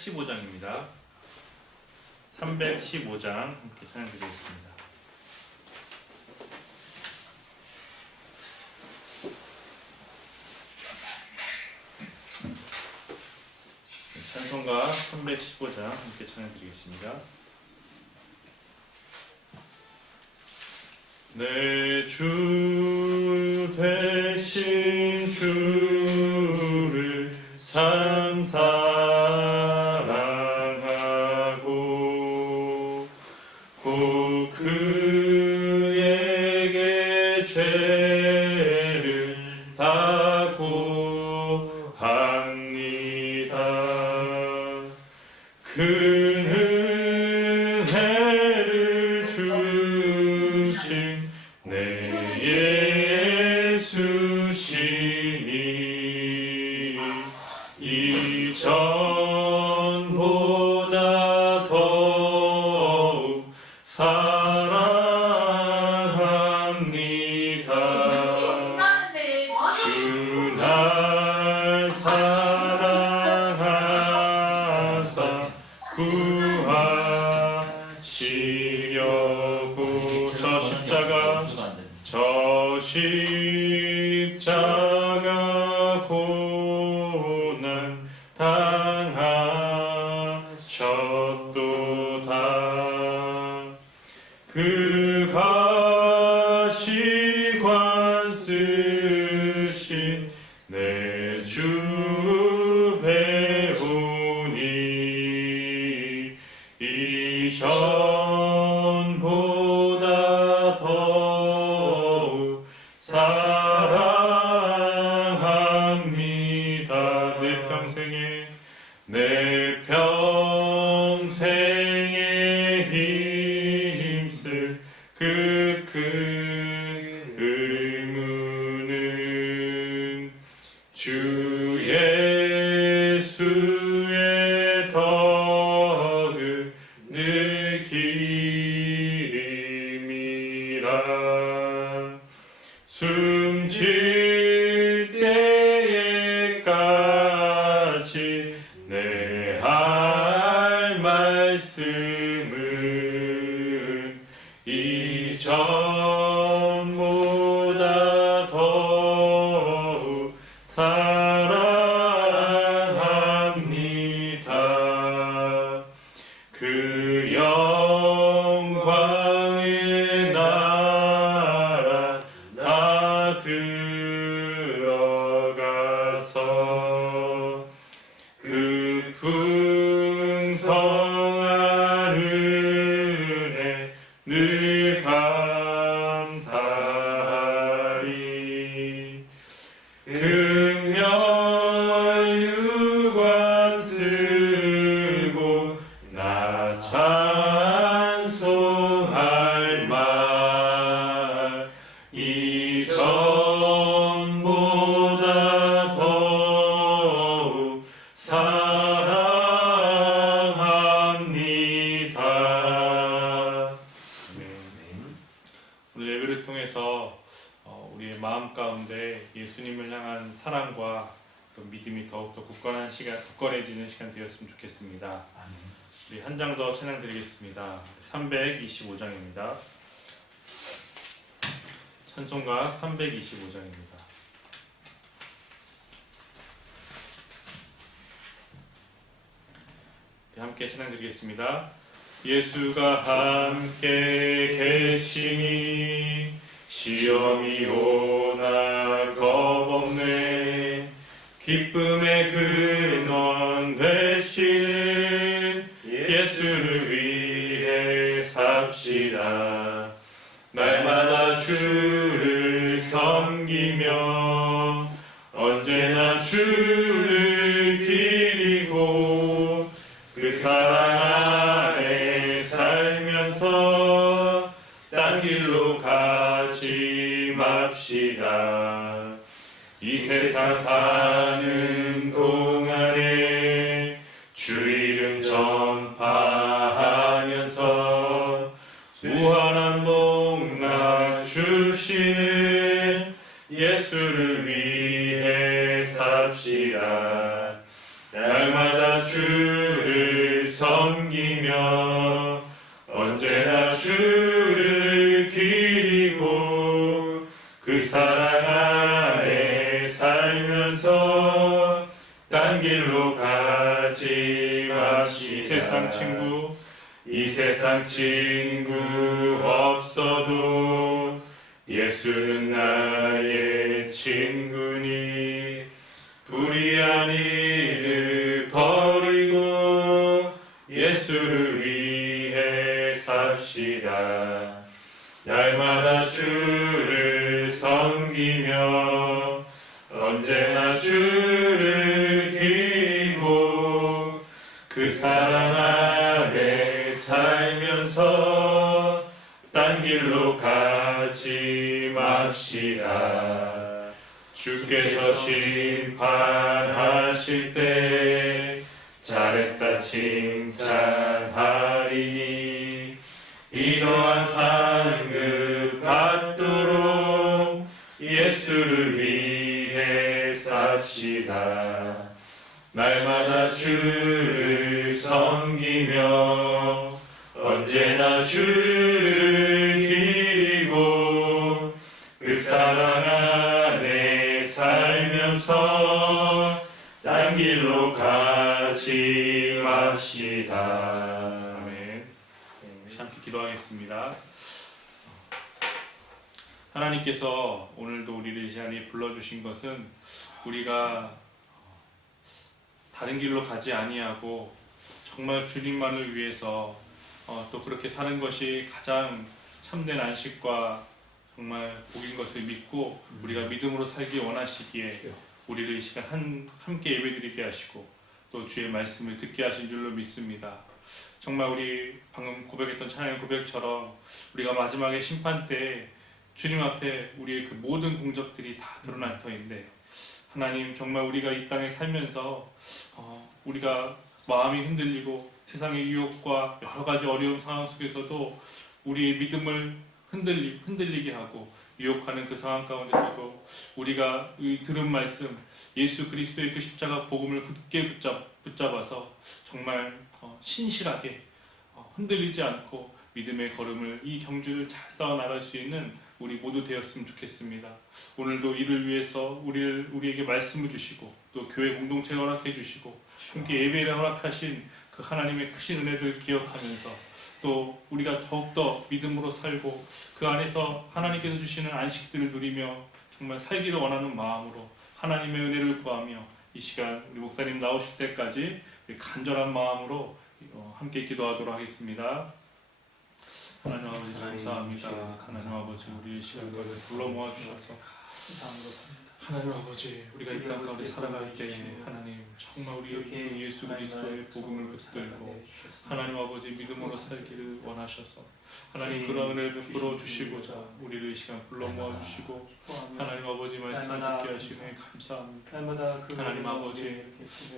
315장입니다. 315장 함께 찬양드리겠습니다. 찬송가 315장 함께 찬양드리겠습니다. 내 주 되신 주를 참 사랑하고 곧 그에게 죄를 다 구합니다. 그는 은혜를 주신 내 예수시니 이전보다 더욱 사랑합니다. 주 날 사랑하사 구하시려고 저 십자가 고난 당하셨도다. 그 가시관 쓰신 내 주 배우니 이전보다 더욱 사랑합니다. 내 평생에 힘쓸 그 큰 의무는 주 예수의 덕을 느끼림이라. 숨질 때에까지 내 할 말씀은 이전보다 더욱 사랑합니다. 그 영광의 나라 다 들어가서 그 풍성한 은혜 늘 감사하리. 극렬유관 쓰고 나 찬송할 말 이전보다 더욱 사랑합니다. 오늘 예배를 통해서 우리의 마음 가운데 예수님을 향한 사랑과 믿음이 더욱더 굳건해지는 시간 되었으면 좋겠습니다. 우리 한 장 더 찬양 드리겠습니다. 325장입니다. 찬송가 325장입니다. 함께 찬양 드리겠습니다. 예수가 함께 계시니 시험이 오나 겁없네. 기쁨의 근원 되시는 예수를 위해 삽시다. 날마다 주를 섬기며 언제나 주를 기리고 그 사랑 안에 살면서 딴 길로 가지 맙시다. 이 세상 사는 동안에 주 이름 전파하면서 무한한 복락 주시는 예수를 위해 삽시다. 날마다 주를 섬기며 언제나 주를 기리고 그 사랑 안에 살면서 딴 길로 가지 맙시다. 이 세상 친구 없어도 예수는 나의 친구니 불의한 일을 버리고 예수를 위해 삽시다. 날마다 주를 섬기며 언제나 주를 기리고 그 사랑 안에 살면서 딴 길로 가지 맙시다. 주께서 심판하실 때 잘했다 칭찬하리니 이러한 상급 받도록 예수를 위해 삽시다. 날마다 주를 섬기며 언제나 주를 기리고 그 사랑 안에 살면서 딴 길로 가지 맙시다. 아멘. 함께 기도하겠습니다. 하나님께서 오늘도 우리를 이 자리에 불러주신 것은 우리가 다른 길로 가지 아니하고 정말 주님만을 위해서 또 그렇게 사는 것이 가장 참된 안식과 정말 복인 것을 믿고 우리가 믿음으로 살기 원하시기에 우리를 이 시간 함께 예배드리게 하시고 또 주의 말씀을 듣게 하신 줄로 믿습니다. 정말 우리 방금 고백했던 찬양의 고백처럼 우리가 마지막에 심판 때 주님 앞에 우리의 그 모든 공적들이 다 드러날 터인데 하나님 정말 우리가 이 땅에 살면서 우리가 마음이 흔들리고 세상의 유혹과 여러 가지 어려운 상황 속에서도 우리의 믿음을 흔들리게 하고 유혹하는 그 상황 가운데서도 우리가 들은 말씀 예수 그리스도의 그 십자가 복음을 굳게 붙잡아서 정말 신실하게 흔들리지 않고 믿음의 걸음을 이 경주를 잘 쌓아 나갈 수 있는 우리 모두 되었으면 좋겠습니다. 오늘도 이를 위해서 우리에게 말씀을 주시고 또 교회 공동체를 허락해 주시고 함께 예배를 허락하신 그 하나님의 크신 은혜를 기억하면서 또 우리가 더욱더 믿음으로 살고 그 안에서 하나님께서 주시는 안식들을 누리며 정말 살기를 원하는 마음으로 하나님의 은혜를 구하며 이 시간 우리 목사님 나오실 때까지 간절한 마음으로 함께 기도하도록 하겠습니다. 하나님 아버지 감사합니다. 하나님 아버지 우리 이 시간까지 불러 모아주셔서 하나님 아버지 우리가 이 땅 가운데 살아갈 때 하나님 정말 우리 주 예수 그리스도의 복음을 붙들고 하나님 아버지 믿음으로 살기를 원하셔서 하나님 그런 은혜를 베풀어 주시고자 우리를 이 시간 불러 모아주시고 하나님 아버지 말씀을 듣게 하시니 감사합니다. 하나님 아버지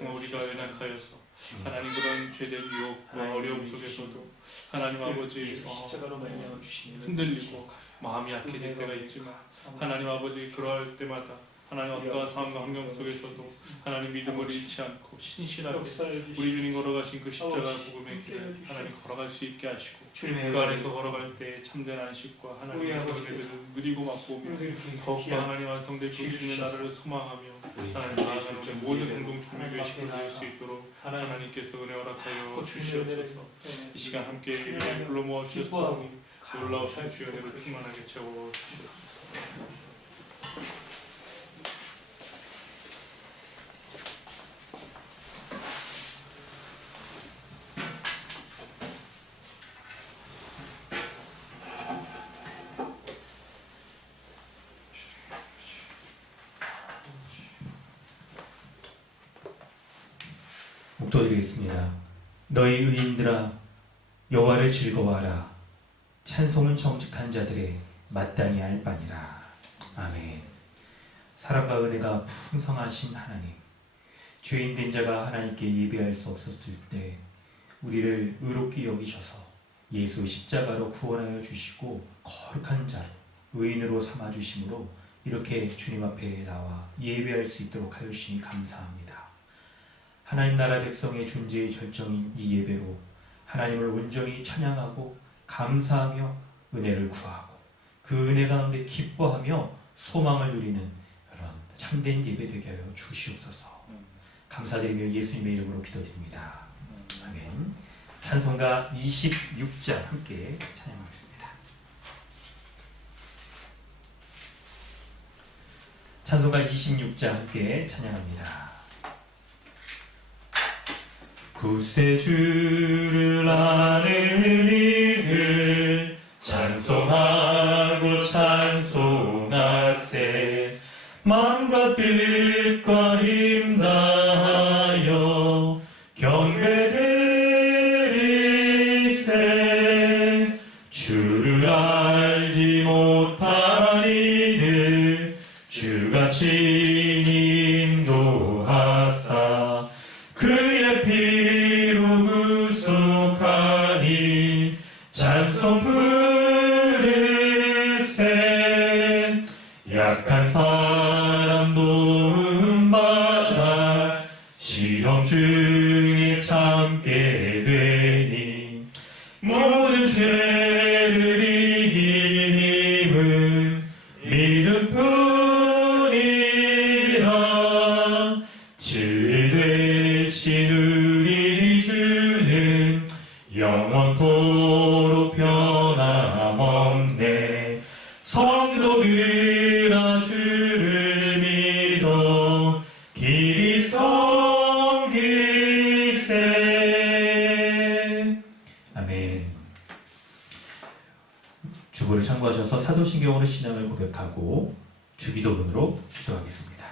우리가 연약하여서 하나님 그런 죄된 유혹과 어려움 속에서도 하나님 아버지 흔들리고 마음이 약해질 때가 있지만 하나님 아버지 그럴 때마다 하나님 어떠한 상황과 환경 속에서도 하나님 믿음을 잃지 않고 신실하게 우리 주님 걸어가신 그 십자가 복음의 길을 하나님 걸어갈 수 있게 하시고 그 안에서 걸어갈 때 참된 안식과 하나님의 은혜를 누리고 맛보며 더욱더 하나님 완성될 그 주님의 나라를 소망하며 하나님 나아가는 우리 모든 공동체의 교회식을 될 수 있도록 하나님께서 은혜 허락하여 주시옵소서. 이 시간 함께 불러 모아 주셔서 놀라우신 주의 은혜로 충만하게 채워 주시옵소서. 목도드리겠습니다. 너희 의인들아 여호와를 즐거워하라. 찬송은 정직한 자들의 마땅히 할 바니라. 아멘. 사랑과 은혜가 풍성하신 하나님, 죄인된 자가 하나님께 예배할 수 없었을 때 우리를 의롭게 여기셔서 예수 십자가로 구원하여 주시고 거룩한 자로 의인으로 삼아주심으로 이렇게 주님 앞에 나와 예배할 수 있도록 하여 주시니 감사합니다. 하나님 나라 백성의 존재의 절정인 이 예배로 하나님을 온전히 찬양하고 감사하며 은혜를 구하고 그 은혜 가운데 기뻐하며 소망을 누리는 그런 참된 예배 되게 하여 주시옵소서. 감사드리며 예수님의 이름으로 기도드립니다. 아멘. 찬송가 26장 함께 찬양하겠습니다. 찬송가 26장 함께 찬양합니다. 구세주를 아는 이들 찬송하고 찬송하세. 마음과 뜻과 힘 다하여 경배드리세. 주를 알지 못한 이들 주같이 인도하사 그의 피로 구속하니 찬송 부르세. 약한 사람 도움받아 시험 중에 참게 되니 모든 죄를 이길 힘은 믿음뿐이라. 진리 되신 우리 주는 영원토록 변함없네. 성도들아 주를 믿어 길이 섬기세. 아멘. 주보를 참고하셔서 사도신경으로 신앙을 고백하고 주기도문으로 기도하겠습니다.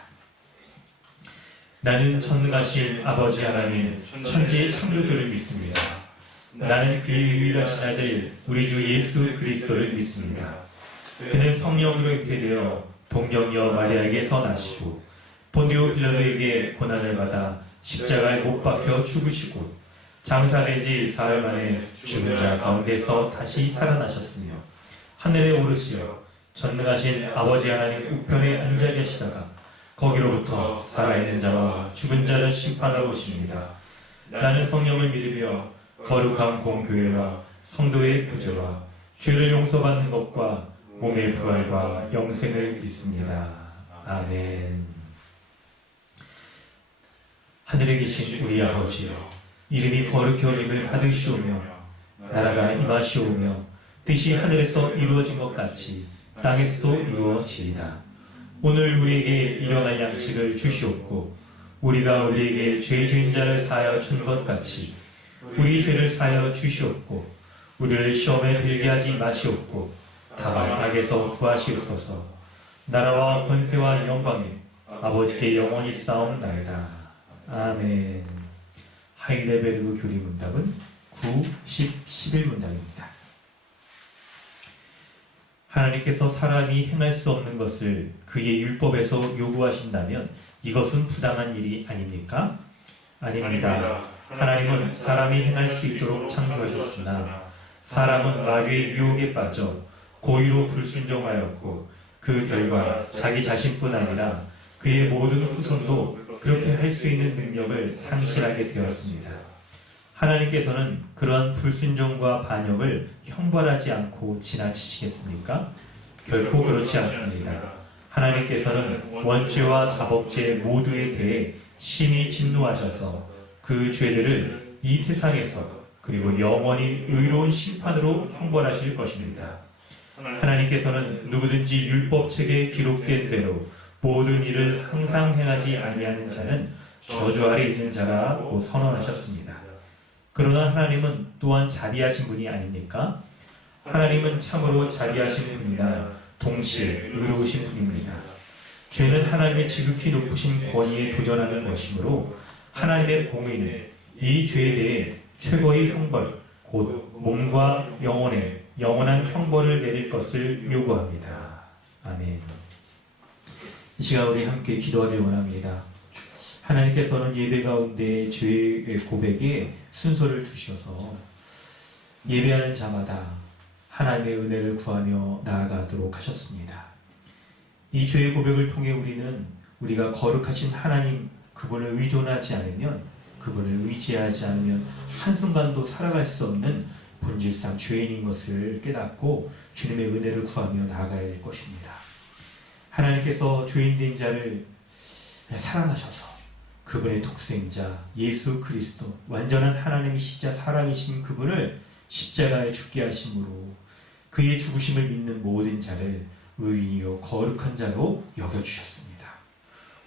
나는 전능하신 아버지 하나님 천지의 창조주를 믿습니다. 나는 그의 유일하신 아들 우리 주 예수 그리스도를 믿습니다. 그는 성령으로 잉태되어 동정녀 마리아에게서 나시고 본디오 빌라도에게 고난을 받아 십자가에 못 박혀 죽으시고 장사된 지 사흘 만에 죽은 자 가운데서 다시 살아나셨으며 하늘에 오르시어 전능하신 아버지 하나님 우편에 앉아 계시다가 거기로부터 살아있는 자와 죽은 자를 심판하러 오십니다. 나는 성령을 믿으며 거룩한 공교회와 성도의 교제와 죄를 용서받는 것과 몸의 부활과 영생을 믿습니다. 아멘. 하늘에 계신 우리 아버지여, 이름이 거룩히 여김을 받으시오며 나라가 임하시오며 뜻이 하늘에서 이루어진 것 같이 땅에서도 이루어지이다. 오늘 우리에게 일용할 양식을 주시옵고 우리가 우리에게 죄 지은 자를 사하여 준 것 같이 우리 죄를 사하여 주시옵고 우리를 시험에 들게 하지 마시옵고 다만 악에서 구하시옵소서. 나라와 권세와 영광이 아버지께 영원히 싸움나이다. 아멘. 하이데베르그 교리 문답은 9, 10, 11문답입니다. 하나님께서 사람이 행할 수 없는 것을 그의 율법에서 요구하신다면 이것은 부당한 일이 아닙니까? 아닙니다. 하나님은 사람이 행할 수 있도록 창조하셨으나 사람은 마귀의 유혹에 빠져 고의로 불순종하였고 그 결과 자기 자신뿐 아니라 그의 모든 후손도 그렇게 할 수 있는 능력을 상실하게 되었습니다. 하나님께서는 그러한 불순종과 반역을 형벌하지 않고 지나치시겠습니까? 결코 그렇지 않습니다. 하나님께서는 원죄와 자복죄 모두에 대해 심히 진노하셔서 그 죄들을 이 세상에서 그리고 영원히 의로운 심판으로 형벌하실 것입니다. 하나님께서는 누구든지 율법책에 기록된 대로 모든 일을 항상 행하지 아니하는 자는 저주 아래 있는 자라고 선언하셨습니다. 그러나 하나님은 또한 자비하신 분이 아닙니까? 하나님은 참으로 자비하신 분이나 동시에 의로우신 분입니다. 죄는 하나님의 지극히 높으신 권위에 도전하는 것이므로 하나님의 공의는 이 죄에 대해 최고의 형벌, 곧 몸과 영혼에 영원한 형벌을 내릴 것을 요구합니다. 아멘. 이 시간 우리 함께 기도하길 원합니다. 하나님께서는 예배 가운데 죄의 고백에 순서를 두셔서 예배하는 자마다 하나님의 은혜를 구하며 나아가도록 하셨습니다. 이 죄의 고백을 통해 우리가 거룩하신 하나님 그분을 의존하지 않으면 그분을 의지하지 않으면 한순간도 살아갈 수 없는 본질상 죄인인 것을 깨닫고 주님의 은혜를 구하며 나아가야 될 것입니다. 하나님께서 죄인된 자를 사랑하셔서 그분의 독생자 예수 그리스도 완전한 하나님이시자 사람이신 그분을 십자가에 죽게 하심으로 그의 죽으심을 믿는 모든 자를 의인이요 거룩한 자로 여겨주셨습니다.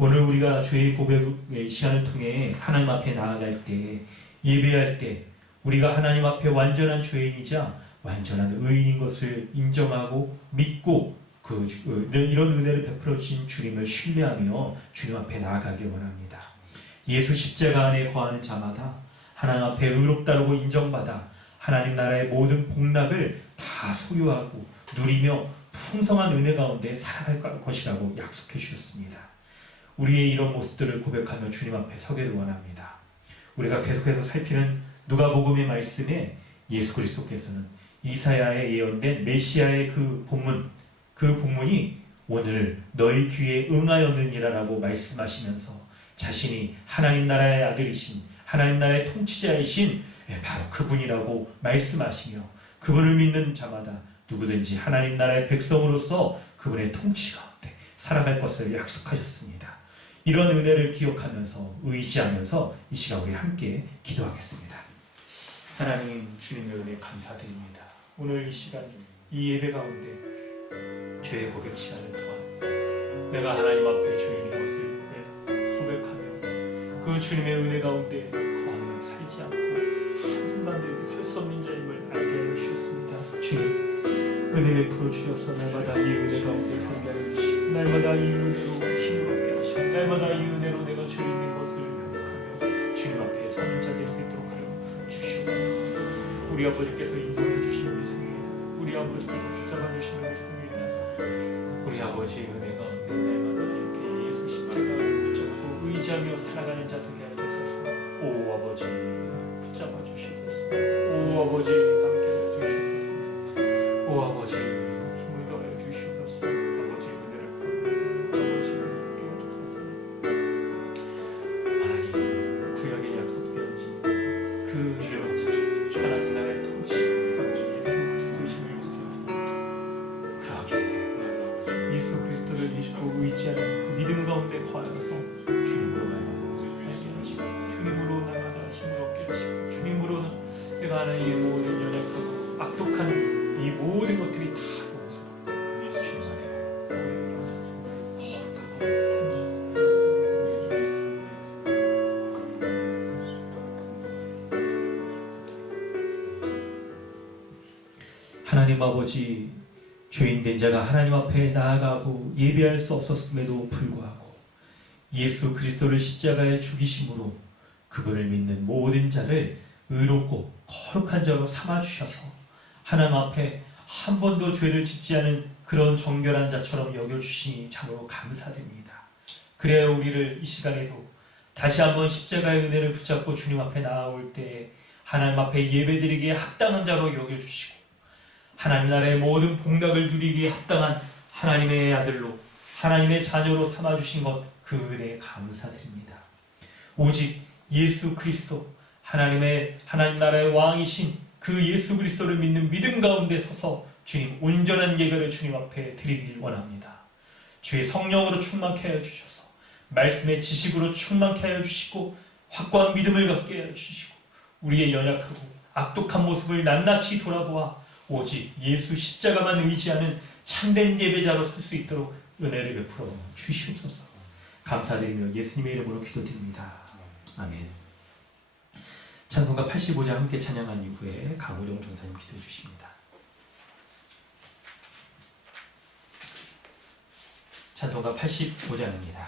오늘 우리가 죄의 고백의 시간을 통해 하나님 앞에 나아갈 때, 예배할 때 우리가 하나님 앞에 완전한 죄인이자 완전한 의인인 것을 인정하고 믿고 이런 은혜를 베풀어 주신 주님을 신뢰하며 주님 앞에 나아가길 원합니다. 예수 십자가 안에 거하는 자마다 하나님 앞에 의롭다고 인정받아 하나님 나라의 모든 복락을 다 소유하고 누리며 풍성한 은혜 가운데 살아갈 것이라고 약속해 주셨습니다. 우리의 이런 모습들을 고백하며 주님 앞에 서기를 원합니다. 우리가 계속해서 살피는 누가복음의 말씀에 예수 그리스도께서는 이사야에 예언된 메시아의 그 본문이 오늘 너희 귀에 응하였느니라라고 말씀하시면서 자신이 하나님 나라의 아들이신 하나님 나라의 통치자이신 바로 그분이라고 말씀하시며 그분을 믿는 자마다 누구든지 하나님 나라의 백성으로서 그분의 통치 가운데 살아갈 것을 약속하셨습니다. 이런 은혜를 기억하면서 의지하면서 이 시간 우리 함께 기도하겠습니다. 하나님 주님의 은혜 감사드립니다. 오늘 이 시간 이 예배 가운데 죄의 고백 시간을 통한 내가 하나님 앞에 죄인인 것을 고백하며 그 주님의 은혜 가운데 거하며 살지 않고 한순간도 이렇게 설 수 없는 자임을 알게 하여 주셨습니다. 주님 은혜 베풀어 주셔서 날마다 이 은혜 가운데 살게 하여 주시고 날마다 이 은혜로 힘을 얻게 하시고 날마다 이 은혜로 내가 죄인인 것을 고백하며 주님 앞에 서는 자 될 수 있도록 하여 주시옵소서. 우리 아버지께서 인도해 주시면 믿습니다. 우리 아버지께서 붙잡아 주시면 믿습니다. 우리 아버지의 은혜 가운데 날마다 이렇게 예수 십자가를 붙잡고 의지하며 살아가는 자 되게 하여 주옵소서. 오 아버지 붙잡아 주시옵소서. 오 아버지 함께 하여 주시옵소서. 오 아버지 힘을 더하여 주시옵소서. 아버지 은혜를 부어주옵소서. 아버지 함께 하여 주옵소서. 하나님 구약에 약속되어진 그 하나님 나라의 통치 예수 그리스도이심을 믿습니다. 그러게 예수 그리스도를 믿고 의지하는 그 믿음 가운데 거하여서 주님으로 알게 하시고 주님으로 날마다 힘을 얻게 하시고 주님으로 내가 하나님의 모든 연약하고 악독한 이 모든 것들이 다 용서하고 예수 주님의 싸움에 하나님 아버지 죄인된 자가 하나님 앞에 나아가고 예배할 수 없었음에도 불구하고 예수 그리스도를 십자가에 죽이심으로 그분을 믿는 모든 자를 의롭고 거룩한 자로 삼아주셔서 하나님 앞에 한 번도 죄를 짓지 않은 그런 정결한 자처럼 여겨주시니 참으로 감사드립니다. 그래야 우리를 이 시간에도 다시 한번 십자가의 은혜를 붙잡고 주님 앞에 나아올 때 하나님 앞에 예배드리기에 합당한 자로 여겨주시고 하나님 나라의 모든 복락을 누리기에 합당한 하나님의 아들로 하나님의 자녀로 삼아주신 것 그 은혜에 감사드립니다. 오직 예수 그리스도 하나님 나라의 왕이신 그 예수 그리스도를 믿는 믿음 가운데 서서 주님 온전한 예배를 주님 앞에 드리길 원합니다. 주의 성령으로 충만케 하여 주셔서 말씀의 지식으로 충만케 하여 주시고 확고한 믿음을 갖게 하여 주시고 우리의 연약하고 악독한 모습을 낱낱이 돌아보아 오직 예수 십자가만 의지하는 참된 예배자로 설 수 있도록 은혜를 베풀어 주시옵소서. 감사드리며 예수님의 이름으로 기도드립니다. 아멘. 찬송가 85장 함께 찬양한 이후에 강우령 전사님 기도해 주십니다. 찬송가 85장입니다.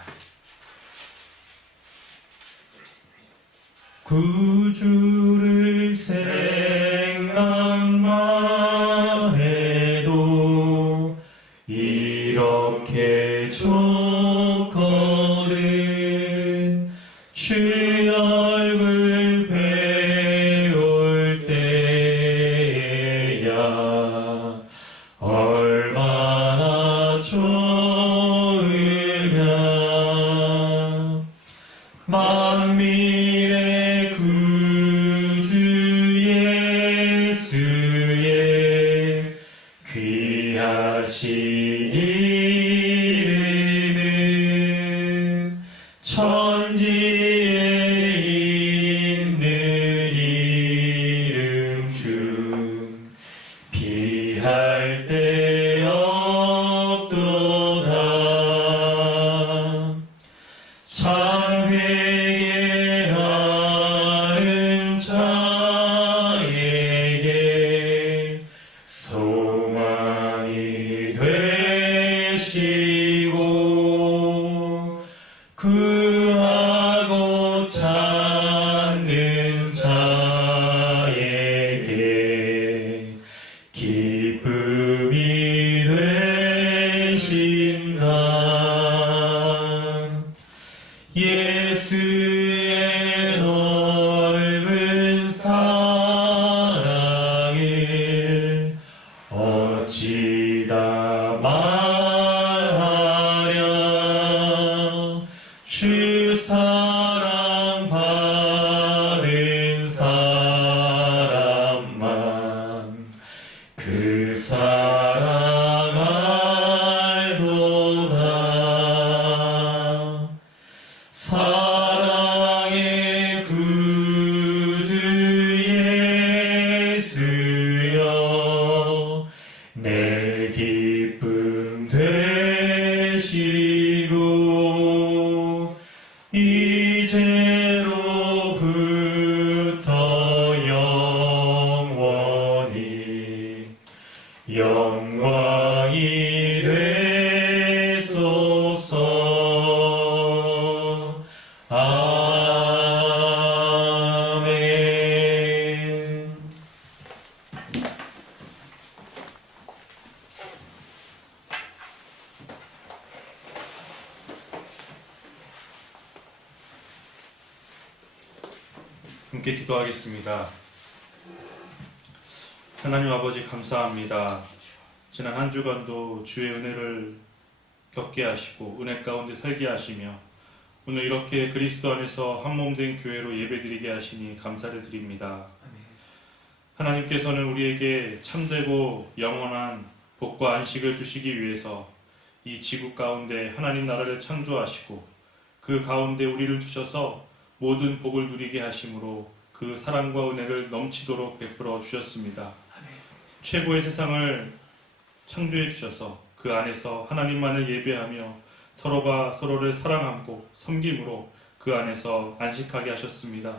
구주를 생각만 해도 이렇게 좋거든 주의 얼굴 배울 때야 얼마나 좋으랴 만민의 하신 이름은 천지에 있는 이름 중 비할 데 없도다. 참 회개하는 자에게 소망이 되시고 구하고 찾는 자에게 기쁨이 되신다. 예수의 넓은 사랑을 어찌다 말하랴. 주 사랑 받은 사람만 그 사랑 알도다. 사랑의 구주 예수여 내 기쁨 되시고 이제로부터 영원히 영광이 되소서. 아멘. 함께 기도하겠습니다. 하나님 아버지 감사합니다. 지난 한 주간도 주의 은혜를 겪게 하시고 은혜 가운데 살게 하시며 오늘 이렇게 그리스도 안에서 한몸된 교회로 예배드리게 하시니 감사를 드립니다. 하나님께서는 우리에게 참되고 영원한 복과 안식을 주시기 위해서 이 지구 가운데 하나님 나라를 창조하시고 그 가운데 우리를 두셔서 모든 복을 누리게 하심으로 그 사랑과 은혜를 넘치도록 베풀어 주셨습니다. 최고의 세상을 창조해 주셔서 그 안에서 하나님만을 예배하며 서로가 서로를 사랑하고 섬김으로 그 안에서 안식하게 하셨습니다.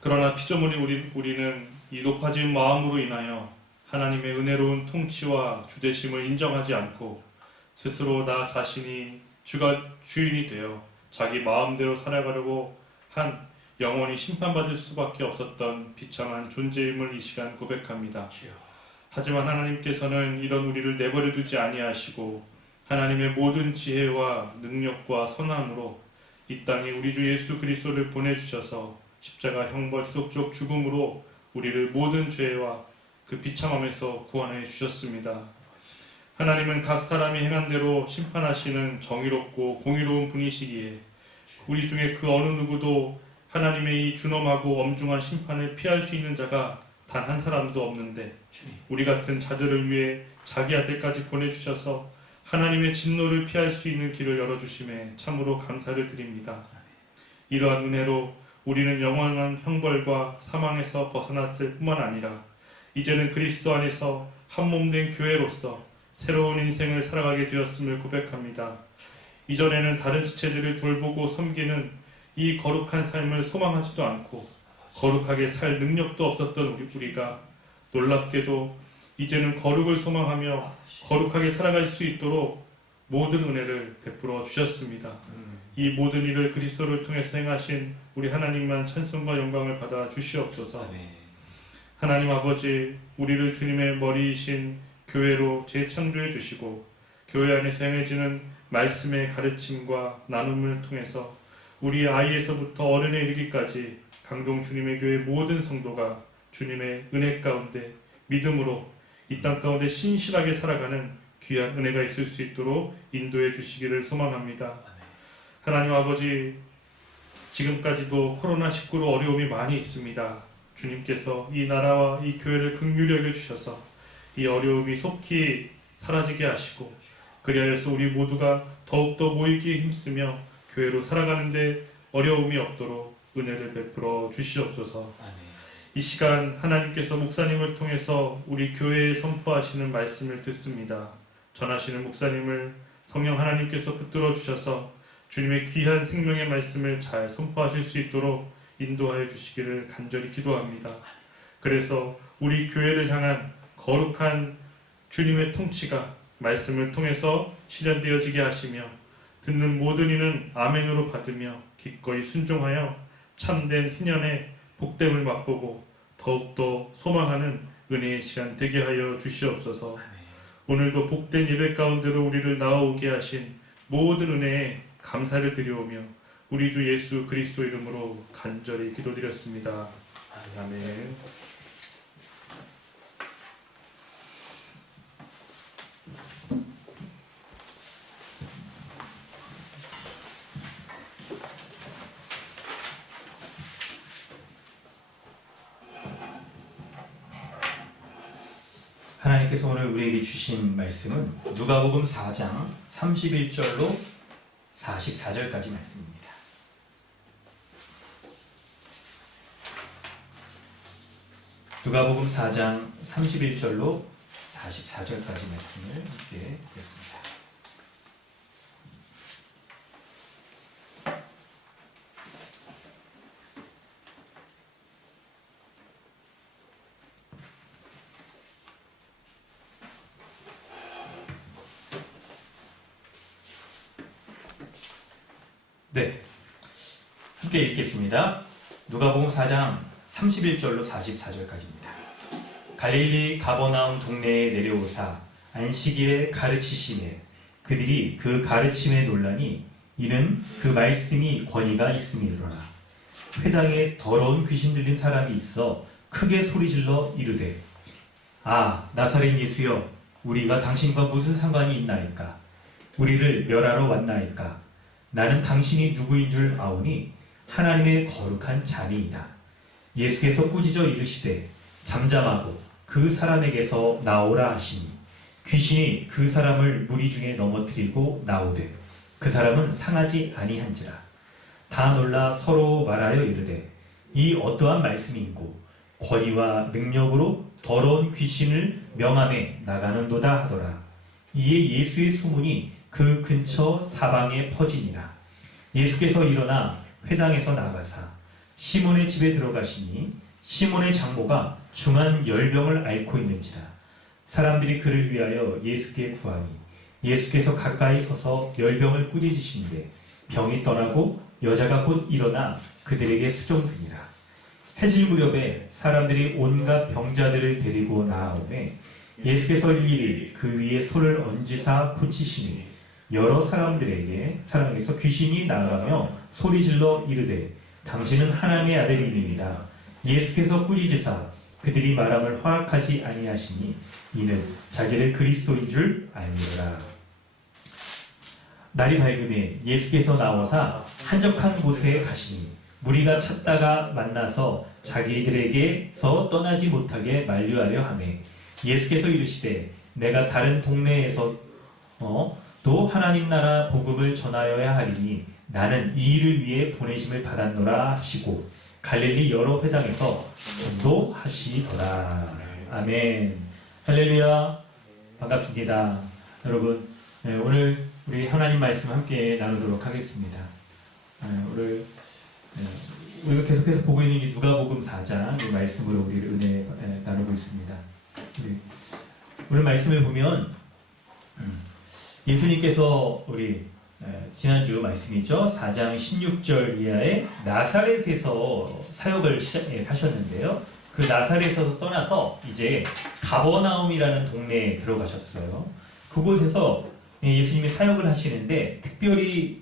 그러나 피조물이 우리는 이 높아진 마음으로 인하여 하나님의 은혜로운 통치와 주되심을 인정하지 않고 스스로 나 자신이 주인이 되어 자기 마음대로 살아가려고 한 영원히 심판받을 수밖에 없었던 비참한 존재임을 이 시간 고백합니다. 하지만 하나님께서는 이런 우리를 내버려 두지 아니하시고 하나님의 모든 지혜와 능력과 선함으로 이 땅에 우리 주 예수 그리스도를 보내주셔서 십자가 형벌 희속적 죽음으로 우리를 모든 죄와 그 비참함에서 구원해 주셨습니다. 하나님은 각 사람이 행한 대로 심판하시는 정의롭고 공의로운 분이시기에 우리 중에 그 어느 누구도 하나님의 이 준엄하고 엄중한 심판을 피할 수 있는 자가 단 한 사람도 없는데 우리 같은 자들을 위해 자기 아들까지 보내주셔서 하나님의 진노를 피할 수 있는 길을 열어주심에 참으로 감사를 드립니다. 이러한 은혜로 우리는 영원한 형벌과 사망에서 벗어났을 뿐만 아니라 이제는 그리스도 안에서 한몸된 교회로서 새로운 인생을 살아가게 되었음을 고백합니다. 이전에는 다른 지체들을 돌보고 섬기는 이 거룩한 삶을 소망하지도 않고 거룩하게 살 능력도 없었던 우리가 놀랍게도 이제는 거룩을 소망하며 거룩하게 살아갈 수 있도록 모든 은혜를 베풀어 주셨습니다. 이 모든 일을 그리스도를 통해서 행하신 우리 하나님만 찬송과 영광을 받아 주시옵소서. 하나님 아버지, 우리를 주님의 머리이신 교회로 재창조해 주시고 교회 안에서 행해지는 말씀의 가르침과 나눔을 통해서 우리 아이에서부터 어른에 이르기까지 강동 주님의 교회 모든 성도가 주님의 은혜 가운데 믿음으로 이 땅 가운데 신실하게 살아가는 귀한 은혜가 있을 수 있도록 인도해 주시기를 소망합니다. 하나님 아버지, 지금까지도 코로나19로 어려움이 많이 있습니다. 주님께서 이 나라와 이 교회를 긍휼히 여겨 주셔서 이 어려움이 속히 사라지게 하시고 그리하여서 우리 모두가 더욱더 모이기에 힘쓰며 교회로 살아가는데 어려움이 없도록 은혜를 베풀어 주시옵소서. 이 시간 하나님께서 목사님을 통해서 우리 교회에 선포하시는 말씀을 듣습니다. 전하시는 목사님을 성령 하나님께서 붙들어 주셔서 주님의 귀한 생명의 말씀을 잘 선포하실 수 있도록 인도하여 주시기를 간절히 기도합니다. 그래서 우리 교회를 향한 거룩한 주님의 통치가 말씀을 통해서 실현되어지게 하시며 듣는 모든 이는 아멘으로 받으며 기꺼이 순종하여 참된 희년의 복됨을 맛보고 더욱더 소망하는 은혜의 시간 되게 하여 주시옵소서. 오늘도 복된 예배 가운데로 우리를 나아오게 하신 모든 은혜에 감사를 드리오며 우리 주 예수 그리스도 이름으로 간절히 기도드렸습니다. 아멘. 하나님께서 오늘 우리에게 주신 말씀은 누가복음 4장 31절로 44절까지 말씀입니다. 누가복음 4장 31절로 44절까지 말씀을 함께 보겠습니다. 네, 함께 읽겠습니다. 누가복음 4장 31절로 44절까지입니다. 갈릴리 가버나움 동네에 내려오사 안식일에 가르치시매 그들이 그 가르침에 놀라니 이는 그 말씀이 권위가 있음이로라. 회당에 더러운 귀신 들린 사람이 있어 크게 소리질러 이르되 아 나사렛 예수여 우리가 당신과 무슨 상관이 있나이까? 우리를 멸하러 왔나이까? 나는 당신이 누구인 줄 아오니 하나님의 거룩한 자니이다. 예수께서 꾸짖어 이르시되 잠잠하고 그 사람에게서 나오라 하시니 귀신이 그 사람을 무리 중에 넘어뜨리고 나오되 그 사람은 상하지 아니한지라. 다 놀라 서로 말하여 이르되 이 어떠한 말씀인고 권위와 능력으로 더러운 귀신을 명함에 나가는도다 하더라. 이에 예수의 소문이 그 근처 사방에 퍼지니라. 예수께서 일어나 회당에서 나가사 시몬의 집에 들어가시니 시몬의 장모가 중한 열병을 앓고 있는지라. 사람들이 그를 위하여 예수께 구하니 예수께서 가까이 서서 열병을 꾸짖으시는데 병이 떠나고 여자가 곧 일어나 그들에게 수종드니라. 해질 무렵에 사람들이 온갖 병자들을 데리고 나아오매 예수께서 일일이 그 위에 손을 얹으사 고치시니 여러 사람에게서 귀신이 나가며 소리질러 이르되 당신은 하나님의 아들이니이다. 예수께서 꾸짖으사 그들이 말함을 허락하지 아니하시니 이는 자기를 그리스도인 줄 알미로라. 날이 밝음에 예수께서 나오사 한적한 곳에 가시니 무리가 찾다가 만나서 자기들에게서 떠나지 못하게 만류하려 하매 예수께서 이르시되 내가 다른 동네에서 또 하나님 나라 복음을 전하여야 하리니 나는 이 일을 위해 보내심을 받았노라 하시고 갈릴리 여러 회당에서 전도하시더라. 아멘. 할렐루야. 반갑습니다. 여러분, 오늘 우리 하나님 말씀 함께 나누도록 하겠습니다. 오늘 우리가 계속해서 보고 있는 이 누가복음 4장 이 말씀으로 우리 은혜 나누고 있습니다. 오늘 말씀을 보면 예수님께서 우리 지난주 말씀이죠. 4장 16절 이하의 나사렛에서 사역을 하셨는데요. 그 나사렛에서 떠나서 이제 가버나움이라는 동네에 들어가셨어요. 그곳에서 예수님이 사역을 하시는데 특별히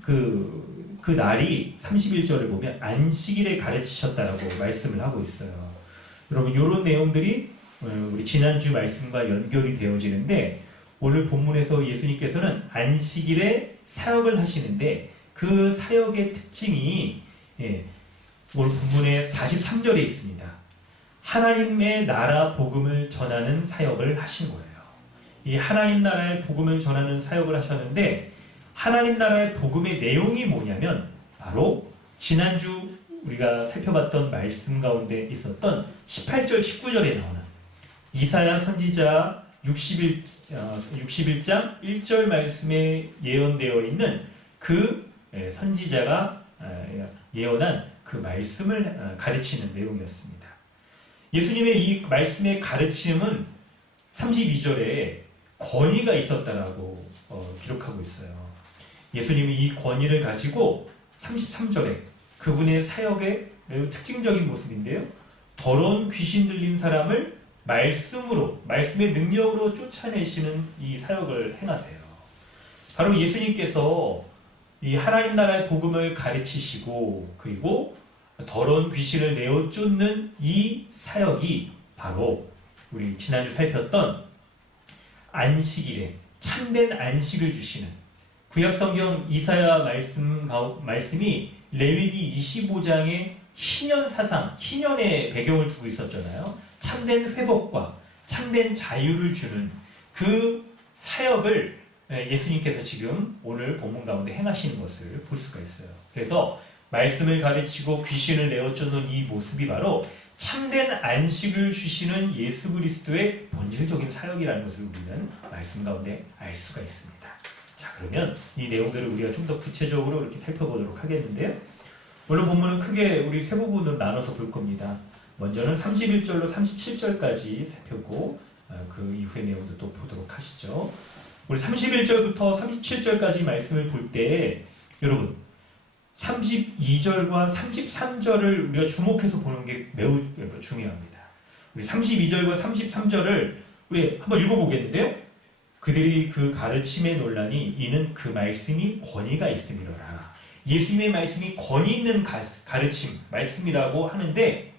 그 날이 31절을 보면 안식일에 가르치셨다라고 말씀을 하고 있어요. 여러분 이런 내용들이 우리 지난주 말씀과 연결이 되어지는데 오늘 본문에서 예수님께서는 안식일에 사역을 하시는데 그 사역의 특징이 오늘 본문의 43절에 있습니다. 하나님의 나라 복음을 전하는 사역을 하신 거예요. 이 하나님 나라의 복음을 전하는 사역을 하셨는데 하나님 나라의 복음의 내용이 뭐냐면 바로 지난주 우리가 살펴봤던 말씀 가운데 있었던 18절 19절에 나오는 이사야 선지자 61장 1절 말씀에 예언되어 있는 그 선지자가 예언한 그 말씀을 가르치는 내용이었습니다. 예수님의 이 말씀의 가르침은 32절에 권위가 있었다라고 기록하고 있어요. 예수님이 이 권위를 가지고 33절에 그분의 사역의 매우 특징적인 모습인데요. 더러운 귀신 들린 사람을 말씀으로, 말씀의 능력으로 쫓아내시는 이 사역을 행하세요. 바로 예수님께서 이 하나님 나라의 복음을 가르치시고 그리고 더러운 귀신을 내어 쫓는 이 사역이 바로 우리 지난주 살폈던 안식일에 참된 안식을 주시는 구약성경 이사야 말씀이 레위기 25장의 희년 사상, 희년의 배경을 두고 있었잖아요. 참된 회복과 참된 자유를 주는 그 사역을 예수님께서 지금 오늘 본문 가운데 행하시는 것을 볼 수가 있어요. 그래서 말씀을 가르치고 귀신을 내어쫓는 이 모습이 바로 참된 안식을 주시는 예수 그리스도의 본질적인 사역이라는 것을 우리는 말씀 가운데 알 수가 있습니다. 자, 그러면 이 내용들을 우리가 좀 더 구체적으로 이렇게 살펴보도록 하겠는데요. 오늘 본문은 크게 우리 세 부분으로 나눠서 볼 겁니다. 먼저는 31절로 37절까지 살펴보고 그 이후의 내용도 또 보도록 하시죠. 우리 31절부터 37절까지 말씀을 볼 때 여러분 32절과 33절을 우리가 주목해서 보는 게 매우 중요합니다. 우리 32절과 33절을 우리 한번 읽어보겠는데요. 그들이 그 가르침의 논란이 이는 그 말씀이 권위가 있음이로라. 예수님의 말씀이 권위 있는 가르침, 말씀이라고 하는데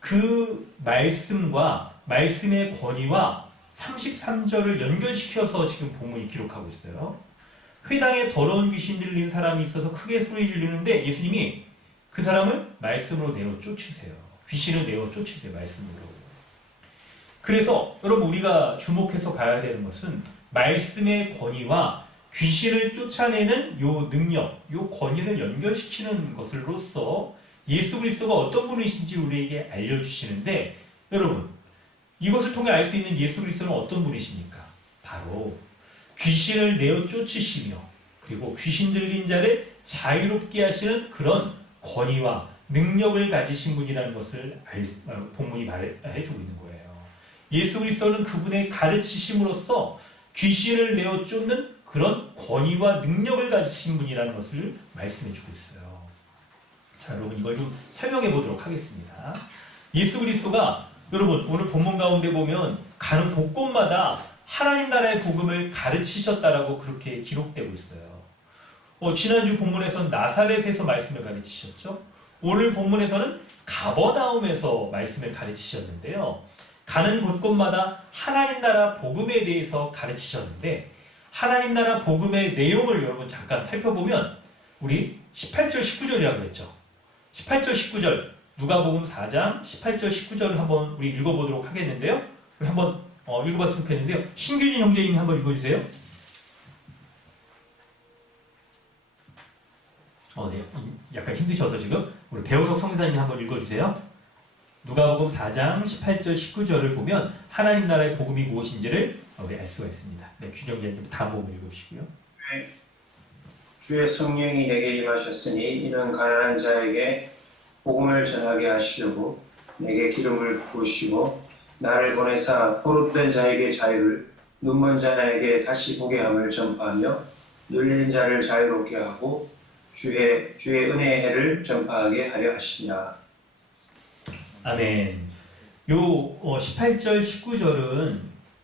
그 말씀과 말씀의 권위와 33절을 연결시켜서 지금 본문이 기록하고 있어요. 회당에 더러운 귀신 들린 사람이 있어서 크게 소리 지르는데 예수님이 그 사람을 말씀으로 내어 쫓으세요. 귀신을 내어 쫓으세요. 말씀으로. 그래서 여러분 우리가 주목해서 봐야 되는 것은 말씀의 권위와 귀신을 쫓아내는 요 능력, 요 권위를 연결시키는 것으로서 예수 그리스도가 어떤 분이신지 우리에게 알려주시는데 여러분 이것을 통해 알 수 있는 예수 그리스도는 어떤 분이십니까? 바로 귀신을 내어 쫓으시며 그리고 귀신 들린 자를 자유롭게 하시는 그런 권위와 능력을 가지신 분이라는 것을 본문이 말해주고 있는 거예요. 예수 그리스도는 그분의 가르치심으로써 귀신을 내어 쫓는 그런 권위와 능력을 가지신 분이라는 것을 말씀해주고 있어요. 자, 여러분 이걸 좀 설명해 보도록 하겠습니다. 예수 그리스도가 여러분 오늘 본문 가운데 보면 가는 곳곳마다 하나님 나라의 복음을 가르치셨다라고 그렇게 기록되고 있어요. 지난주 본문에서는 나사렛에서 말씀을 가르치셨죠. 오늘 본문에서는 가버나움에서 말씀을 가르치셨는데요. 가는 곳곳마다 하나님 나라 복음에 대해서 가르치셨는데 하나님 나라 복음의 내용을 여러분 잠깐 살펴보면 우리 18절 19절이라고 했죠. 18절 19절 누가복음 4장 18절 19절을 한번 우리 읽어보도록 하겠는데요. 우리 한번 읽어봤으면 좋겠는데요. 신규진 형제님이 한번 읽어주세요. 네, 약간 힘드셔서 지금 우리 배우석 성사님이 한번 읽어주세요. 누가복음 4장 18절 19절을 보면 하나님 나라의 복음이 무엇인지를 우리 알 수가 있습니다. 네, 규정자님 다 보고 읽어주시고요. 주의 성령이 내게 임하셨으니 이는 가난한 자에게 복음을 전하게 하시려고 내게 기름을 부으시고 나를 보내사 포로된 자에게 자유를 눈먼 자에게 다시 보게 함을 전파하며 눌린 자를 자유롭게 하고 주의 은혜의 해를 전파하게 하려 하시니라. 아멘. 요 18절 19절은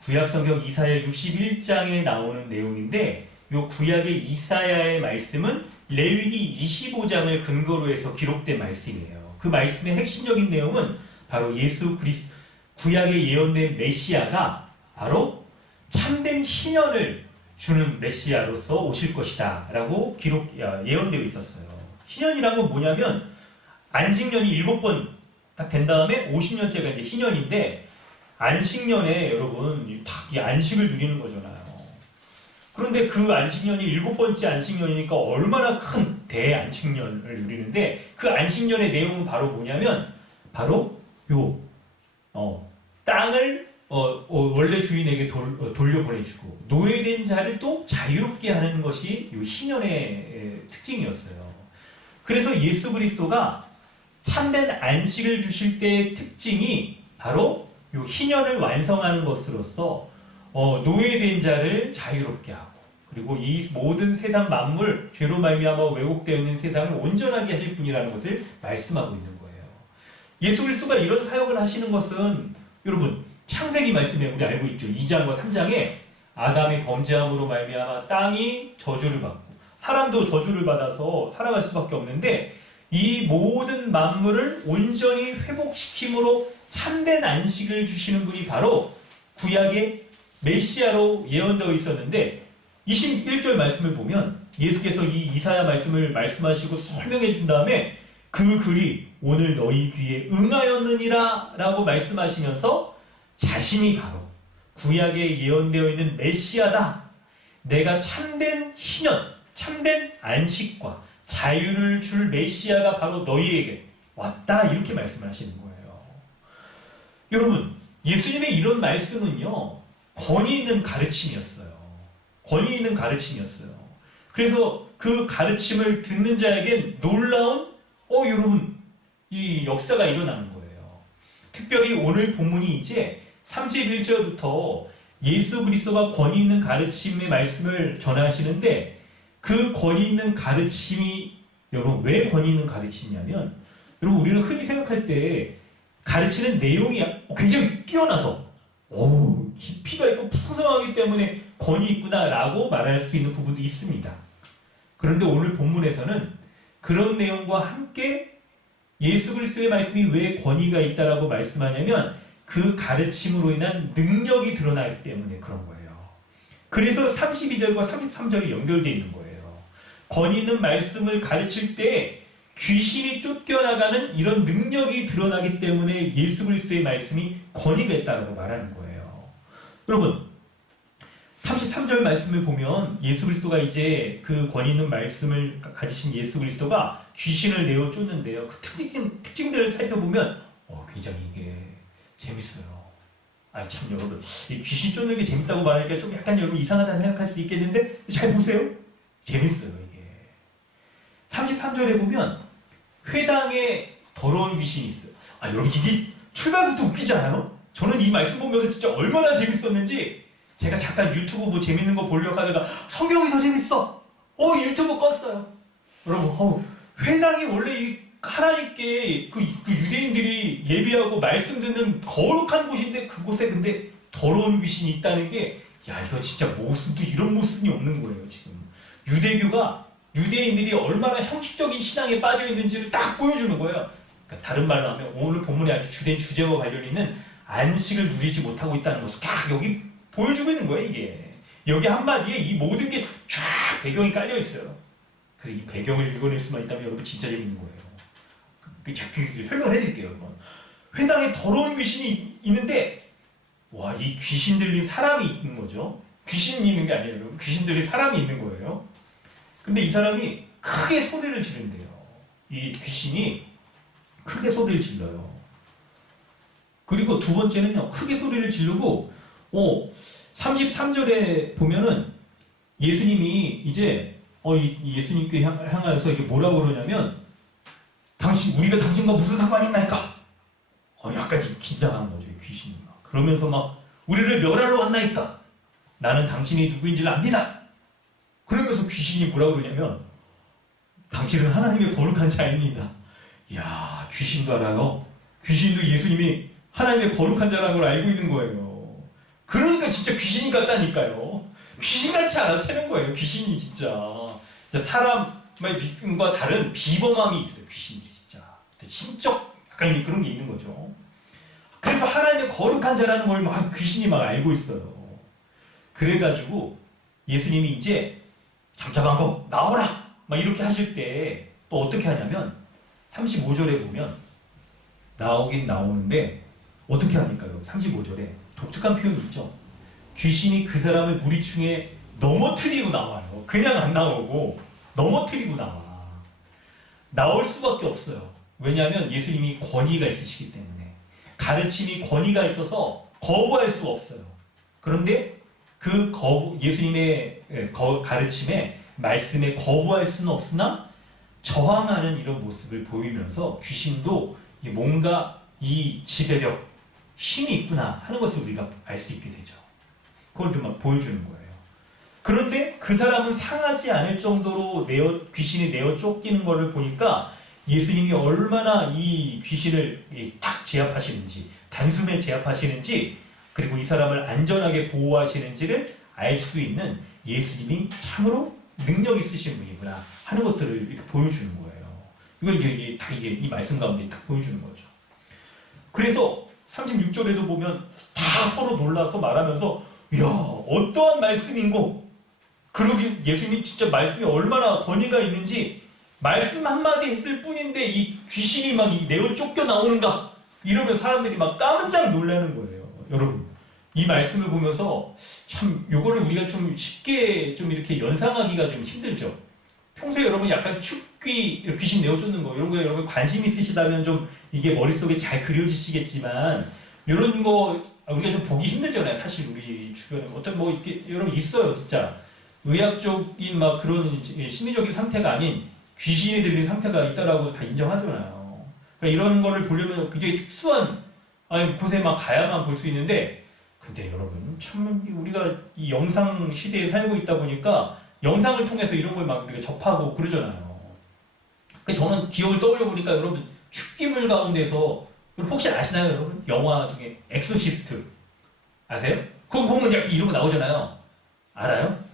구약성경 이사야 61장에 나오는 내용인데 요 구약의 이사야의 말씀은 레위기 25장을 근거로 해서 기록된 말씀이에요. 그 말씀의 핵심적인 내용은 바로 예수 그리스도 구약에 예언된 메시아가 바로 참된 희년을 주는 메시아로서 오실 것이다 라고 예언되어 있었어요. 희년이란 건 뭐냐면 안식년이 7번 딱 된 다음에 50년째가 이제 희년인데 안식년에 여러분 딱 이 안식을 누리는 거잖아요. 그런데 그 안식년이 7번째 안식년이니까 얼마나 큰 대안식년을 누리는데 그 안식년의 내용은 바로 뭐냐면 바로 땅을 원래 주인에게 돌려보내주고 노예된 자를 또 자유롭게 하는 것이 이 희년의 특징이었어요. 그래서 예수 그리스도가 참된 안식을 주실 때의 특징이 바로 이 희년을 완성하는 것으로서 노예된 자를 자유롭게 하고 그리고 이 모든 세상 만물 죄로 말미암아 왜곡되어 있는 세상을 온전하게 하실 분이라는 것을 말씀하고 있는 거예요. 예수 그리스도가 이런 사역을 하시는 것은 여러분 창세기 말씀에 우리 알고 있죠. 2장과 3장에 아담의 범죄함으로 말미암아 땅이 저주를 받고 사람도 저주를 받아서 살아갈 수밖에 없는데 이 모든 만물을 온전히 회복시킴으로 참된 안식을 주시는 분이 바로 구약의 메시아로 예언되어 있었는데 21절 말씀을 보면 예수께서 이 이사야 말씀을 말씀하시고 설명해 준 다음에 그 글이 오늘 너희 귀에 응하였느니라 라고 말씀하시면서 자신이 바로 구약에 예언되어 있는 메시아다. 내가 참된 희년, 참된 안식과 자유를 줄 메시아가 바로 너희에게 왔다. 이렇게 말씀을 하시는 거예요. 여러분, 예수님의 이런 말씀은요, 권위 있는 가르침이었어요. 권위 있는 가르침이었어요. 그래서 그 가르침을 듣는 자에겐 놀라운, 여러분, 이 역사가 일어나는 거예요. 특별히 오늘 본문이 이제 31절부터 예수 그리스도가 권위 있는 가르침의 말씀을 전하시는데 그 권위 있는 가르침이 여러분 왜 권위 있는 가르침이냐면 여러분 우리는 흔히 생각할 때 가르치는 내용이 굉장히 뛰어나서 깊이가 있고 풍성하기 때문에 권위 있구나라고 말할 수 있는 부분도 있습니다. 그런데 오늘 본문에서는 그런 내용과 함께 예수 그리스도의 말씀이 왜 권위가 있다라고 말씀하냐면 그 가르침으로 인한 능력이 드러나기 때문에 그런 거예요. 그래서 32절과 33절이 연결되어 있는 거예요. 권위 있는 말씀을 가르칠 때 귀신이 쫓겨나가는 이런 능력이 드러나기 때문에 예수 그리스도의 말씀이 권위가 있다고 말하는 거예요. 여러분 33절 말씀을 보면 예수 그리스도가 이제 그 권위 있는 말씀을 가지신 예수 그리스도가 귀신을 내어 쫓는데요. 그 특징들을 살펴보면 굉장히 이게 재밌어요. 참 여러분 이 귀신 쫓는 게 재밌다고 말하니까 좀 약간 여러분 이상하다 생각할 수도 있겠는데 잘 보세요. 재밌어요 이게. 33절에 보면 회당에 더러운 귀신이 있어요. 여러분 이게 출발부터 웃기지 않아요? 저는 이 말씀 보면서 진짜 얼마나 재밌었는지 제가 잠깐 유튜브 뭐 재밌는 거 보려고 하다가 성경이 더 재밌어! 유튜브 껐어요. 여러분 회당이 원래 이 하나님께 그 유대인들이 예배하고 말씀 듣는 거룩한 곳인데 그곳에 근데 더러운 귀신이 있다는 게 이거 진짜 모순도 이런 모순이 없는 거예요 지금. 유대교가 유대인들이 얼마나 형식적인 신앙에 빠져 있는지를 딱 보여주는 거예요. 그러니까 다른 말로 하면 오늘 본문에 아주 주된 주제와 관련 있는 안식을 누리지 못하고 있다는 것을 딱 여기 보여주고 있는 거예요 이게. 여기 한마디에 이 모든 게 쫙 배경이 깔려 있어요. 그래서 이 배경을 읽어낼 수만 있다면 여러분 진짜 재밌는 거예요. 설명을 해드릴게요. 여러분. 회당에 더러운 귀신이 있는데 이 귀신 들린 사람이 있는 거죠. 귀신이 있는 게 아니에요. 여러분. 귀신 들린 사람이 있는 거예요. 근데 이 사람이 크게 소리를 지른대요. 이 귀신이 크게 소리를 질러요. 그리고 두 번째는요. 크게 소리를 지르고 33절에 보면은 예수님이 이제 예수님께 향하여서 이게 뭐라고 그러냐면 우리가 당신과 무슨 상관이 있나이까? 약간 긴장하는 거죠, 귀신이 막. 그러면서 막, 우리를 멸하러 왔나이까? 나는 당신이 누구인지를 압니다! 그러면서 귀신이 뭐라고 그러냐면, 당신은 하나님의 거룩한 자입니다. 이야, 귀신도 알아요? 귀신도 예수님이 하나님의 거룩한 자라는 걸 알고 있는 거예요. 그러니까 진짜 귀신 같다니까요. 귀신같이 알아채는 거예요, 귀신이 진짜. 사람의 믿음과 다른 비범함이 있어요, 귀신이. 신적 약간 그런 게 있는 거죠. 그래서 하나님의 거룩한 자라는 걸 막 귀신이 막 알고 있어요. 그래가지고 예수님이 이제 잠잠한 거 나오라 막 이렇게 하실 때 또 어떻게 하냐면 35절에 보면 나오긴 나오는데 어떻게 합니까요? 35절에 독특한 표현이 있죠. 귀신이 그 사람을 무리충에 넘어뜨리고 나와요. 그냥 안 나오고 넘어뜨리고 나올 수밖에 없어요. 왜냐하면 예수님이 권위가 있으시기 때문에, 가르침이 권위가 있어서 거부할 수가 없어요. 그런데 그 예수님의 가르침에, 말씀에 거부할 수는 없으나 저항하는 이런 모습을 보이면서 귀신도 뭔가 이 지배력, 힘이 있구나 하는 것을 우리가 알 수 있게 되죠. 그걸 좀 보여주는 거예요. 그런데 그 사람은 상하지 않을 정도로 귀신이 내어 쫓기는 것을 보니까 예수님이 얼마나 이 귀신을 딱 제압하시는지, 단숨에 제압하시는지, 그리고 이 사람을 안전하게 보호하시는지를 알 수 있는 예수님이 참으로 능력 있으신 분이구나 하는 것들을 이렇게 보여주는 거예요. 이걸 이제 이 말씀 가운데 딱 보여주는 거죠. 그래서 36절에도 보면 다 서로 놀라서 말하면서, 이야, 어떠한 말씀인고, 그러기 예수님이 진짜 말씀이 얼마나 권위가 있는지 말씀 한마디 했을 뿐인데 이 귀신이 막 내어 쫓겨 나오는가, 이러면 사람들이 막 깜짝 놀라는 거예요. 여러분, 이 말씀을 보면서 참 요거를 우리가 좀 쉽게 좀 이렇게 연상하기가 좀 힘들죠. 평소에 여러분 약간 축귀, 귀신 내어 쫓는 거 이런 거에 여러분 관심 있으시다면 좀 이게 머릿속에 잘 그려지시겠지만, 이런 거 우리가 좀 보기 힘들잖아요. 사실 우리 주변에 어떤 뭐 이렇게 여러분 있어요. 진짜 의학적인 막 그런 심리적인 상태가 아닌 귀신이 들린 상태가 있다라고 다 인정하잖아요. 그러니까 이런 거를 보려면 굉장히 특수한 곳에 막 가야만 볼 수 있는데, 근데 여러분 참 우리가 이 영상 시대에 살고 있다 보니까 영상을 통해서 이런 걸 막 우리가 접하고 그러잖아요. 그러니까 저는 기억을 떠올려 보니까 여러분 축기물 가운데서 혹시 아시나요, 여러분? 영화 중에 엑소시스트 아세요? 그거 보면 약간 이런 거 나오잖아요. 알아요?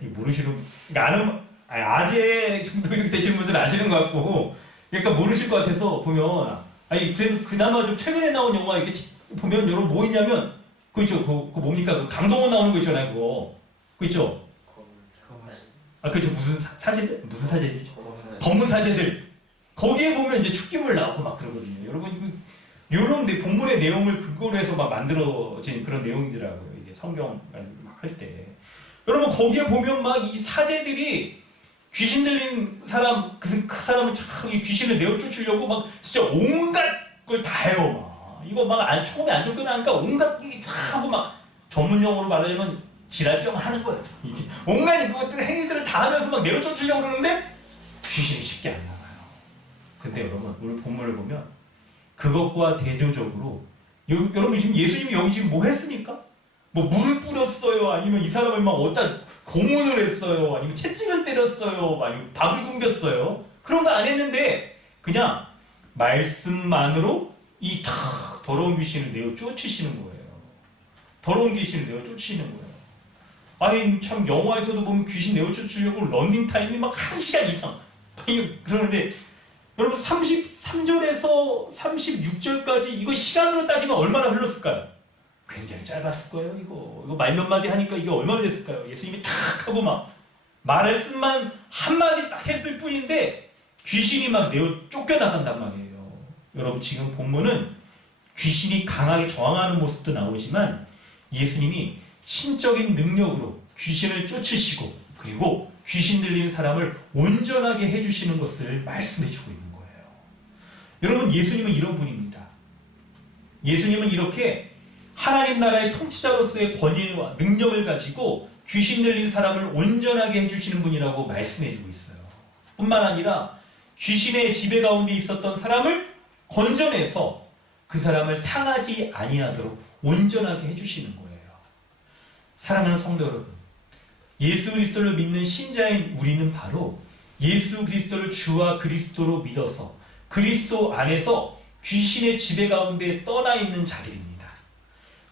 모르시는, 그러니까 아재 정도 이렇게 되시는 분들은 아시는 것 같고, 약간 모르실 것 같아서 보면, 그래도 그나마 좀 최근에 나온 영화 이렇게 보면 여러분 뭐 있냐면, 그거 있죠? 그거 뭡니까? 그 강동원 나오는 거 있잖아요, 그거. 그거 있죠? 그죠? 무슨 사제들? 검은 사제들. 거기에 보면 이제 축기물 나오고 막 그러거든요. 여러분, 요런 본문의 내용을 그거로 해서 막 만들어진 그런 내용이더라고요. 이게 성경 할 때. 여러분, 거기에 보면 막 이 사제들이 귀신 들린 사람, 그 사람을 참 이 귀신을 내어 쫓으려고 막 진짜 온갖 걸 다 해요. 막. 이거 막 처음에 안 쫓겨나니까 온갖 게 다 하고 막 전문 용어로 말하자면 지랄병을 하는 거예요. 온갖 이것들 행위들을 다 하면서 막 내어 쫓으려고 그러는데 귀신이 쉽게 안 나와요. 근데 여러분, 오늘 본문을 보면 그것과 대조적으로 여러분 지금 예수님이 여기 지금 뭐 했습니까? 뭐 물을 뿌렸어요? 아니면 이 사람을 막 어디다 고문을 했어요? 아니면 채찍을 때렸어요? 아니면 밥을 굶겼어요? 그런 거 안 했는데 그냥 말씀만으로 이 더러운 귀신을 내어 쫓으시는 거예요. 더러운 귀신을 내어 쫓으시는 거예요. 참 영화에서도 보면 귀신 내어 쫓으려고 러닝 타임이 막 1시간 이상 그러는데, 여러분 33절에서 36절까지 이거 시간으로 따지면 얼마나 흘렀을까요? 굉장히 짧았을 거예요. 이거 말 몇 마디 하니까 이게 얼마나 됐을까요? 예수님이 탁 하고 막 말씀만 한마디 딱 했을 뿐인데 귀신이 막 내어 쫓겨나간단 말이에요. 여러분, 지금 본문은 귀신이 강하게 저항하는 모습도 나오지만 예수님이 신적인 능력으로 귀신을 쫓으시고, 그리고 귀신 들린 사람을 온전하게 해주시는 것을 말씀해주고 있는 거예요. 여러분, 예수님은 이런 분입니다. 예수님은 이렇게 하나님 나라의 통치자로서의 권위와 능력을 가지고 귀신 들린 사람을 온전하게 해주시는 분이라고 말씀해주고 있어요. 뿐만 아니라 귀신의 지배 가운데 있었던 사람을 건져내서 그 사람을 상하지 아니하도록 온전하게 해주시는 거예요. 사랑하는 성도 여러분, 예수 그리스도를 믿는 신자인 우리는 바로 예수 그리스도를 주와 그리스도로 믿어서 그리스도 안에서 귀신의 지배 가운데 떠나 있는 자들입니다.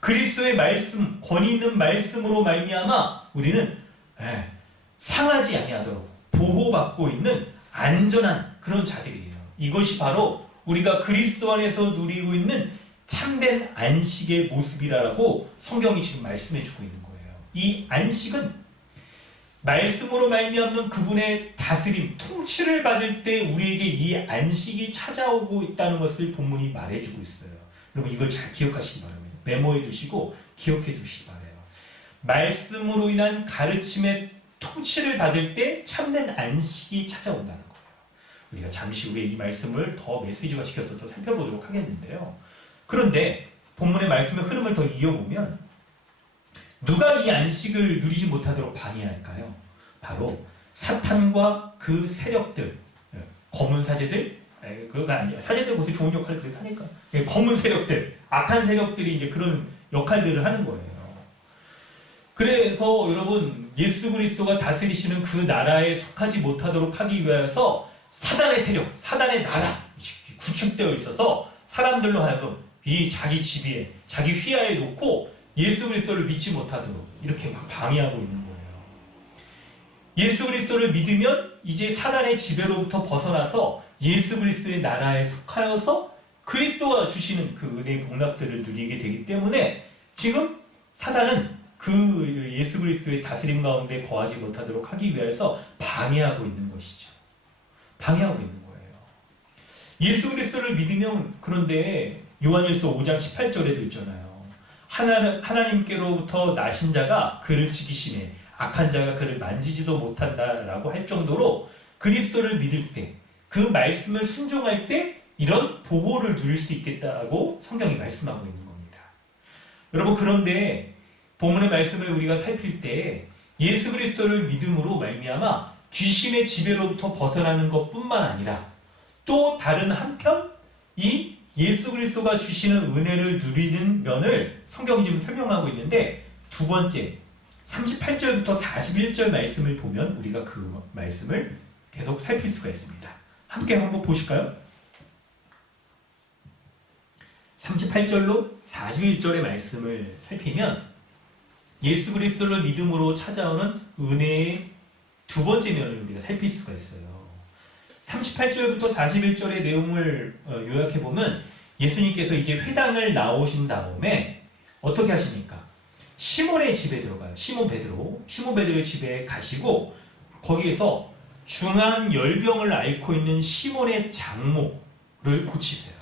그리스도의 말씀, 권위 있는 말씀으로 말미암아 우리는 상하지 아니하도록 보호받고 있는 안전한 그런 자들이에요. 이것이 바로 우리가 그리스도 안에서 누리고 있는 참된 안식의 모습이라고 성경이 지금 말씀해주고 있는 거예요. 이 안식은 말씀으로 말미암는 그분의 다스림, 통치를 받을 때 우리에게 이 안식이 찾아오고 있다는 것을 본문이 말해주고 있어요. 여러분 이걸 잘 기억하시기 바랍니다. 메모해 두시고 기억해 두시기 바라요. 말씀으로 인한 가르침의 통치를 받을 때 참된 안식이 찾아온다는 거예요. 우리가 잠시 후에 이 말씀을 더 메시지화 시켜서 또 살펴보도록 하겠는데요. 그런데 본문의 말씀의 흐름을 더 이어보면 누가 이 안식을 누리지 못하도록 방해할까요? 바로 사탄과 그 세력들, 검은 사제들, 그거가 아니야. 사제들 곳에 좋은 역할을 그렇게 하니까. 검은 세력들, 악한 세력들이 이제 그런 역할들을 하는 거예요. 그래서 여러분 예수 그리스도가 다스리시는 그 나라에 속하지 못하도록 하기 위해서 사단의 세력, 사단의 나라 구축되어 있어서 사람들로 하여금 이 자기 지위에, 자기 휘하에 놓고 예수 그리스도를 믿지 못하도록 이렇게 막 방해하고 있는 거예요. 예수 그리스도를 믿으면 이제 사단의 지배로부터 벗어나서 예수 그리스도의 나라에 속하여서 그리스도가 주시는 그 은혜의 복락들을 누리게 되기 때문에 지금 사단은 그 예수 그리스도의 다스림 가운데 거하지 못하도록 하기 위해서 방해하고 있는 것이죠. 방해하고 있는 거예요. 예수 그리스도를 믿으면 그런데 요한일서 5장 18절에도 있잖아요. 하나님께로부터 나신 자가 그를 지키시네 악한 자가 그를 만지지도 못한다라고 할 정도로 그리스도를 믿을 때 그 말씀을 순종할 때 이런 보호를 누릴 수 있겠다고 성경이 말씀하고 있는 겁니다. 여러분 그런데 본문의 말씀을 우리가 살필 때 예수 그리스도를 믿음으로 말미암아 귀신의 지배로부터 벗어나는 것뿐만 아니라 또 다른 한편 이 예수 그리스도가 주시는 은혜를 누리는 면을 성경이 지금 설명하고 있는데 두 번째 38절부터 41절 말씀을 보면 우리가 그 말씀을 계속 살필 수가 있습니다. 함께 한번 보실까요? 38절로 41절의 말씀을 살피면 예수 그리스도를 믿음으로 찾아오는 은혜의 두 번째 면을 우리가 살필 수가 있어요. 38절부터 41절의 내용을 요약해보면 예수님께서 이제 회당을 나오신 다음에 어떻게 하십니까? 시몬의 집에 들어가요. 시몬 베드로의 집에 가시고 거기에서 중한 열병을 앓고 있는 시몬의 장모를 고치세요.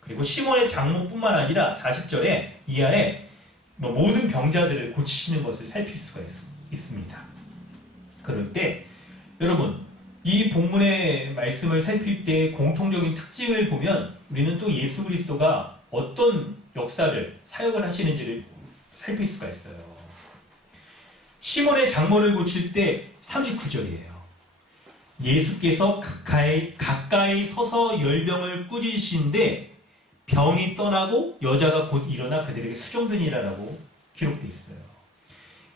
그리고 시몬의 장모뿐만 아니라 40절에 이 아래 모든 병자들을 고치시는 것을 살필 수가 있습니다. 그럴 때 여러분 이 본문의 말씀을 살필 때 공통적인 특징을 보면 우리는 또 예수 그리스도가 어떤 역사를 사역을 하시는지를 살필 수가 있어요. 시몬의 장모를 고칠 때 39절이에요. 예수께서 가까이 서서 열병을 꾸짖으신데 병이 떠나고 여자가 곧 일어나 그들에게 수종드니라라고 기록되어 있어요.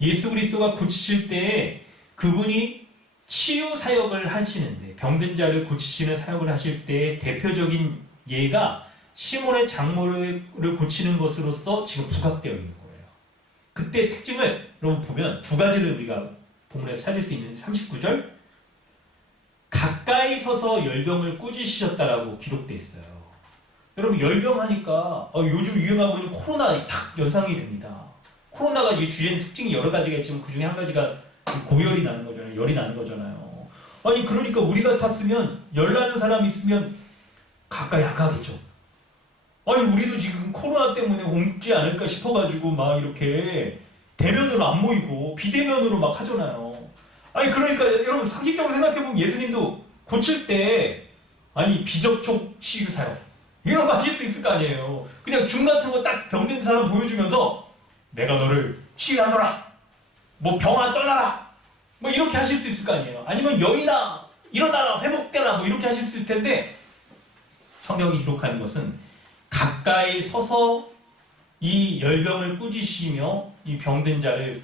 예수 그리스도가 고치실 때에 그분이 치유 사역을 하시는데 병든 자를 고치시는 사역을 하실 때 대표적인 예가 시몬의 장모를 고치는 것으로서 지금 부각되어 있는 거예요. 그때 특징을 여러분 보면 두 가지를 우리가 본문에서 찾을 수 있는 39절 가까이 서서 열병을 꾸짖으셨다라고 기록되어 있어요. 여러분 열병하니까 요즘 유행하고 있는 코로나 딱 연상이 됩니다. 코로나가 이게 주된 특징이 여러 가지가 있지만 그 중에 한 가지가 고열이 나는 거잖아요. 열이 나는 거잖아요. 아니 그러니까 우리 같았으면 열 나는 사람이 있으면 가까이 안 가겠죠. 아니 우리도 지금 코로나 때문에 옮지 않을까 싶어가지고 막 이렇게 대면으로 안 모이고 비대면으로 막 하잖아요. 아니 그러니까 여러분 상식적으로 생각해보면 예수님도 고칠 때 아니 비접촉 치유 사역 이런 거 하실 수 있을 거 아니에요. 그냥 줌 같은 거 딱 병든 사람 보여주면서 내가 너를 치유하노라 뭐 병아 떠나라 뭐 이렇게 하실 수 있을 거 아니에요. 아니면 여인아 일어나라 회복되라 뭐 이렇게 하실 수 있을 텐데 성경이 기록하는 것은 가까이 서서 이 열병을 꾸짖으시며 이 병든 자를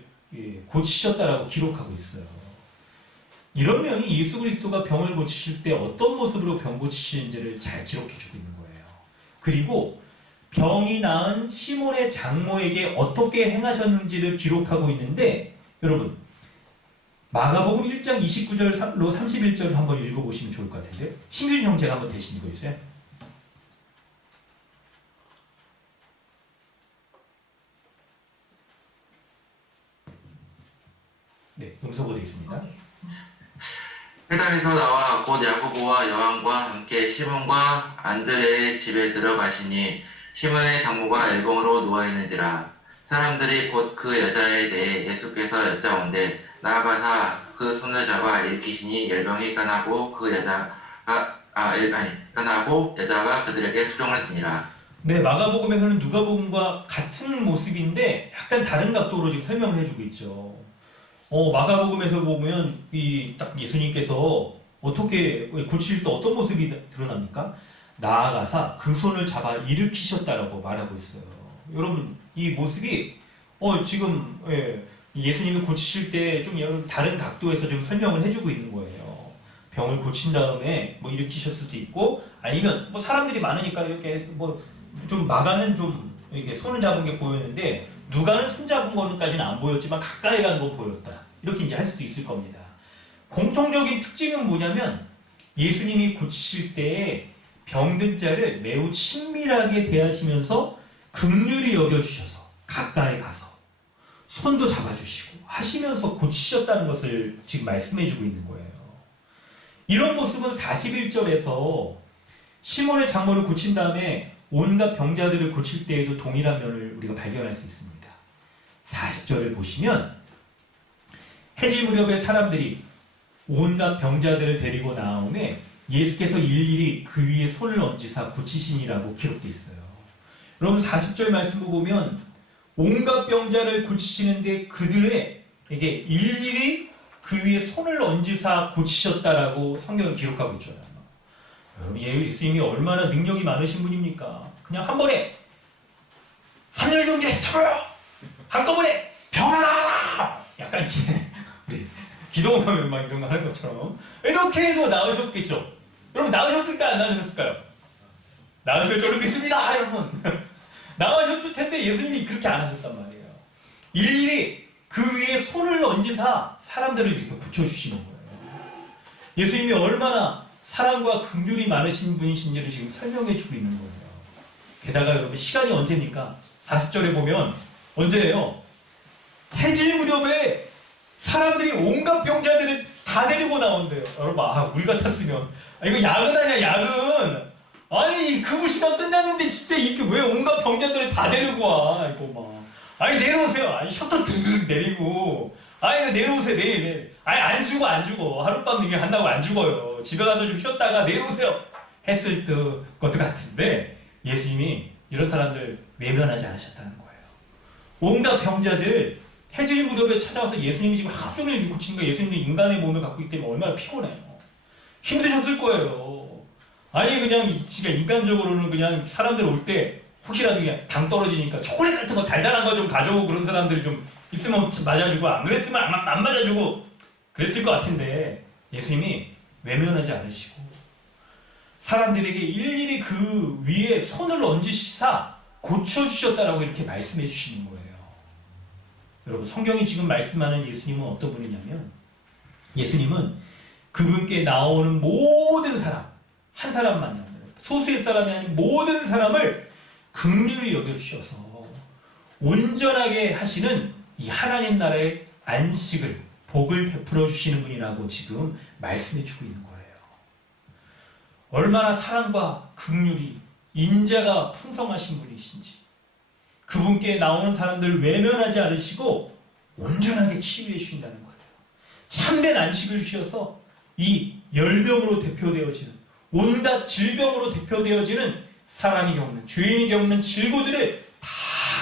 고치셨다라고 기록하고 있어요. 이러면 예수 그리스도가 병을 고치실 때 어떤 모습으로 병 고치시는지를 잘 기록해주고 있는 거예요. 그리고 병이 나은 시몬의 장모에게 어떻게 행하셨는지를 기록하고 있는데 여러분 마가복음 1장 29절로 31절을 한번 읽어보시면 좋을 것 같은데 신균 형제가 한번 대신 읽어주세요. 네, 음소거 되어 있습니다. 회당에서 나와 곧 야고보와 요한과 함께 시몬과 안드레의 집에 들어가시니 시몬의 장모가 앨범으로 누워있는지라. 사람들이 곧 그 여자에 대해 예수께서 여짜온데 나아가사 그 손을 잡아 일으키시니 열병이 떠나고 떠나고 여자가 그들에게 수종을 쓰니라. 네, 마가복음에서는 누가복음과 같은 모습인데 약간 다른 각도로 지금 설명을 해주고 있죠. 마가복음에서 보면 딱 예수님께서 어떻게 고칠 때 어떤 모습이 드러납니까? 나아가사 그 손을 잡아 일으키셨다라고 말하고 있어요. 여러분, 이 모습이 지금 예수님이 고치실 때 좀 다른 각도에서 좀 설명을 해주고 있는 거예요. 병을 고친 다음에 뭐 일으키실 수도 있고, 아니면 뭐 사람들이 많으니까 이렇게 뭐 좀 마가는 좀 이렇게 손을 잡은 게 보였는데, 누가는 손 잡은 거는까지는 안 보였지만 가까이 간 거 보였다. 이렇게 이제 할 수도 있을 겁니다. 공통적인 특징은 뭐냐면 예수님이 고치실 때에 병든 자를 매우 친밀하게 대하시면서 긍휼히 여겨주셔서 가까이 가서 손도 잡아주시고 하시면서 고치셨다는 것을 지금 말씀해주고 있는 거예요. 이런 모습은 41절에서 시몬의 장모를 고친 다음에 온갖 병자들을 고칠 때에도 동일한 면을 우리가 발견할 수 있습니다. 40절을 보시면 해질 무렵에 사람들이 온갖 병자들을 데리고 나오매 예수께서 일일이 그 위에 손을 얹으사 고치시니라고 기록되어 있어요. 여러분 40절 말씀을 보면 온갖 병자를 고치시는데 그들에게 일일이 그 위에 손을 얹으사 고치셨다라고 성경을 기록하고 있잖아요. 여러분 예수님이 얼마나 능력이 많으신 분입니까? 그냥 한 번에 산혈경제 터요! 한꺼번에 병을 나아라! 약간 우리 기도하면 막 이런 거 하는 것처럼 이렇게 해도 나으셨겠죠? 여러분 나으셨을까요? 안 나으셨을까요? 나으실 줄 믿습니다 여러분. 나으셨을 텐데 예수님이 그렇게 안 하셨단 말이에요. 일일이 그 위에 손을 얹으사 사람들을 이렇게 고쳐주시는 거예요. 예수님이 얼마나 사랑과 긍휼이 많으신 분이신지를 지금 설명해주고 있는 거예요. 게다가 여러분 시간이 언제입니까? 40절에 보면 언제예요? 해질 무렵에 사람들이 온갖 병자들을 다 데리고 나온대요. 여러분 우리 같았으면 이거 야근하냐 야근. 아니 근무 시간 끝났는데 진짜 이렇게 왜 온갖 병자들을 다 데리고 와 이거 막. 아니 내려오세요. 아니 셔터 드르륵 내리고 이거 내려오세요 내일. 아니 안 죽어 하룻밤 이게 한다고 안 죽어요. 집에 가서 좀 쉬었다가 내려오세요 했을 것도 같은데 예수님이 이런 사람들 외면하지 않으셨다는 거예요. 온갖 병자들 해질 무렵에 찾아와서 예수님이 지금 하루 종일 고치는 거 예수님이 인간의 몸을 갖고 있기 때문에 얼마나 피곤해요. 힘드셨을 거예요. 아니 그냥 지가 인간적으로는 그냥 사람들 올 때 혹시라도 그냥 당 떨어지니까 초콜릿 같은 거 달달한 거 좀 가져오고 그런 사람들 좀 있으면 맞아주고 안 그랬으면 안 맞아주고 그랬을 것 같은데 예수님이 외면하지 않으시고 사람들에게 일일이 그 위에 손을 얹으시사 고쳐주셨다라고 이렇게 말씀해 주시는 거예요. 여러분 성경이 지금 말씀하는 예수님은 어떤 분이냐면 예수님은 그분께 나오는 모든 사람 한 사람만이 아니라 소수의 사람이 아닌 모든 사람을 긍휼히 여겨주셔서 온전하게 하시는 이 하나님 나라의 안식을 복을 베풀어 주시는 분이라고 지금 말씀해 주고 있는 거예요. 얼마나 사랑과 긍휼이 인자가 풍성하신 분이신지 그분께 나오는 사람들을 외면하지 않으시고 온전하게 치유해 주신다는 거예요. 참된 안식을 주셔서 이 열병으로 대표되어지는 온갖 질병으로 대표되어지는 사람이 겪는 죄인이 겪는 질고들을 다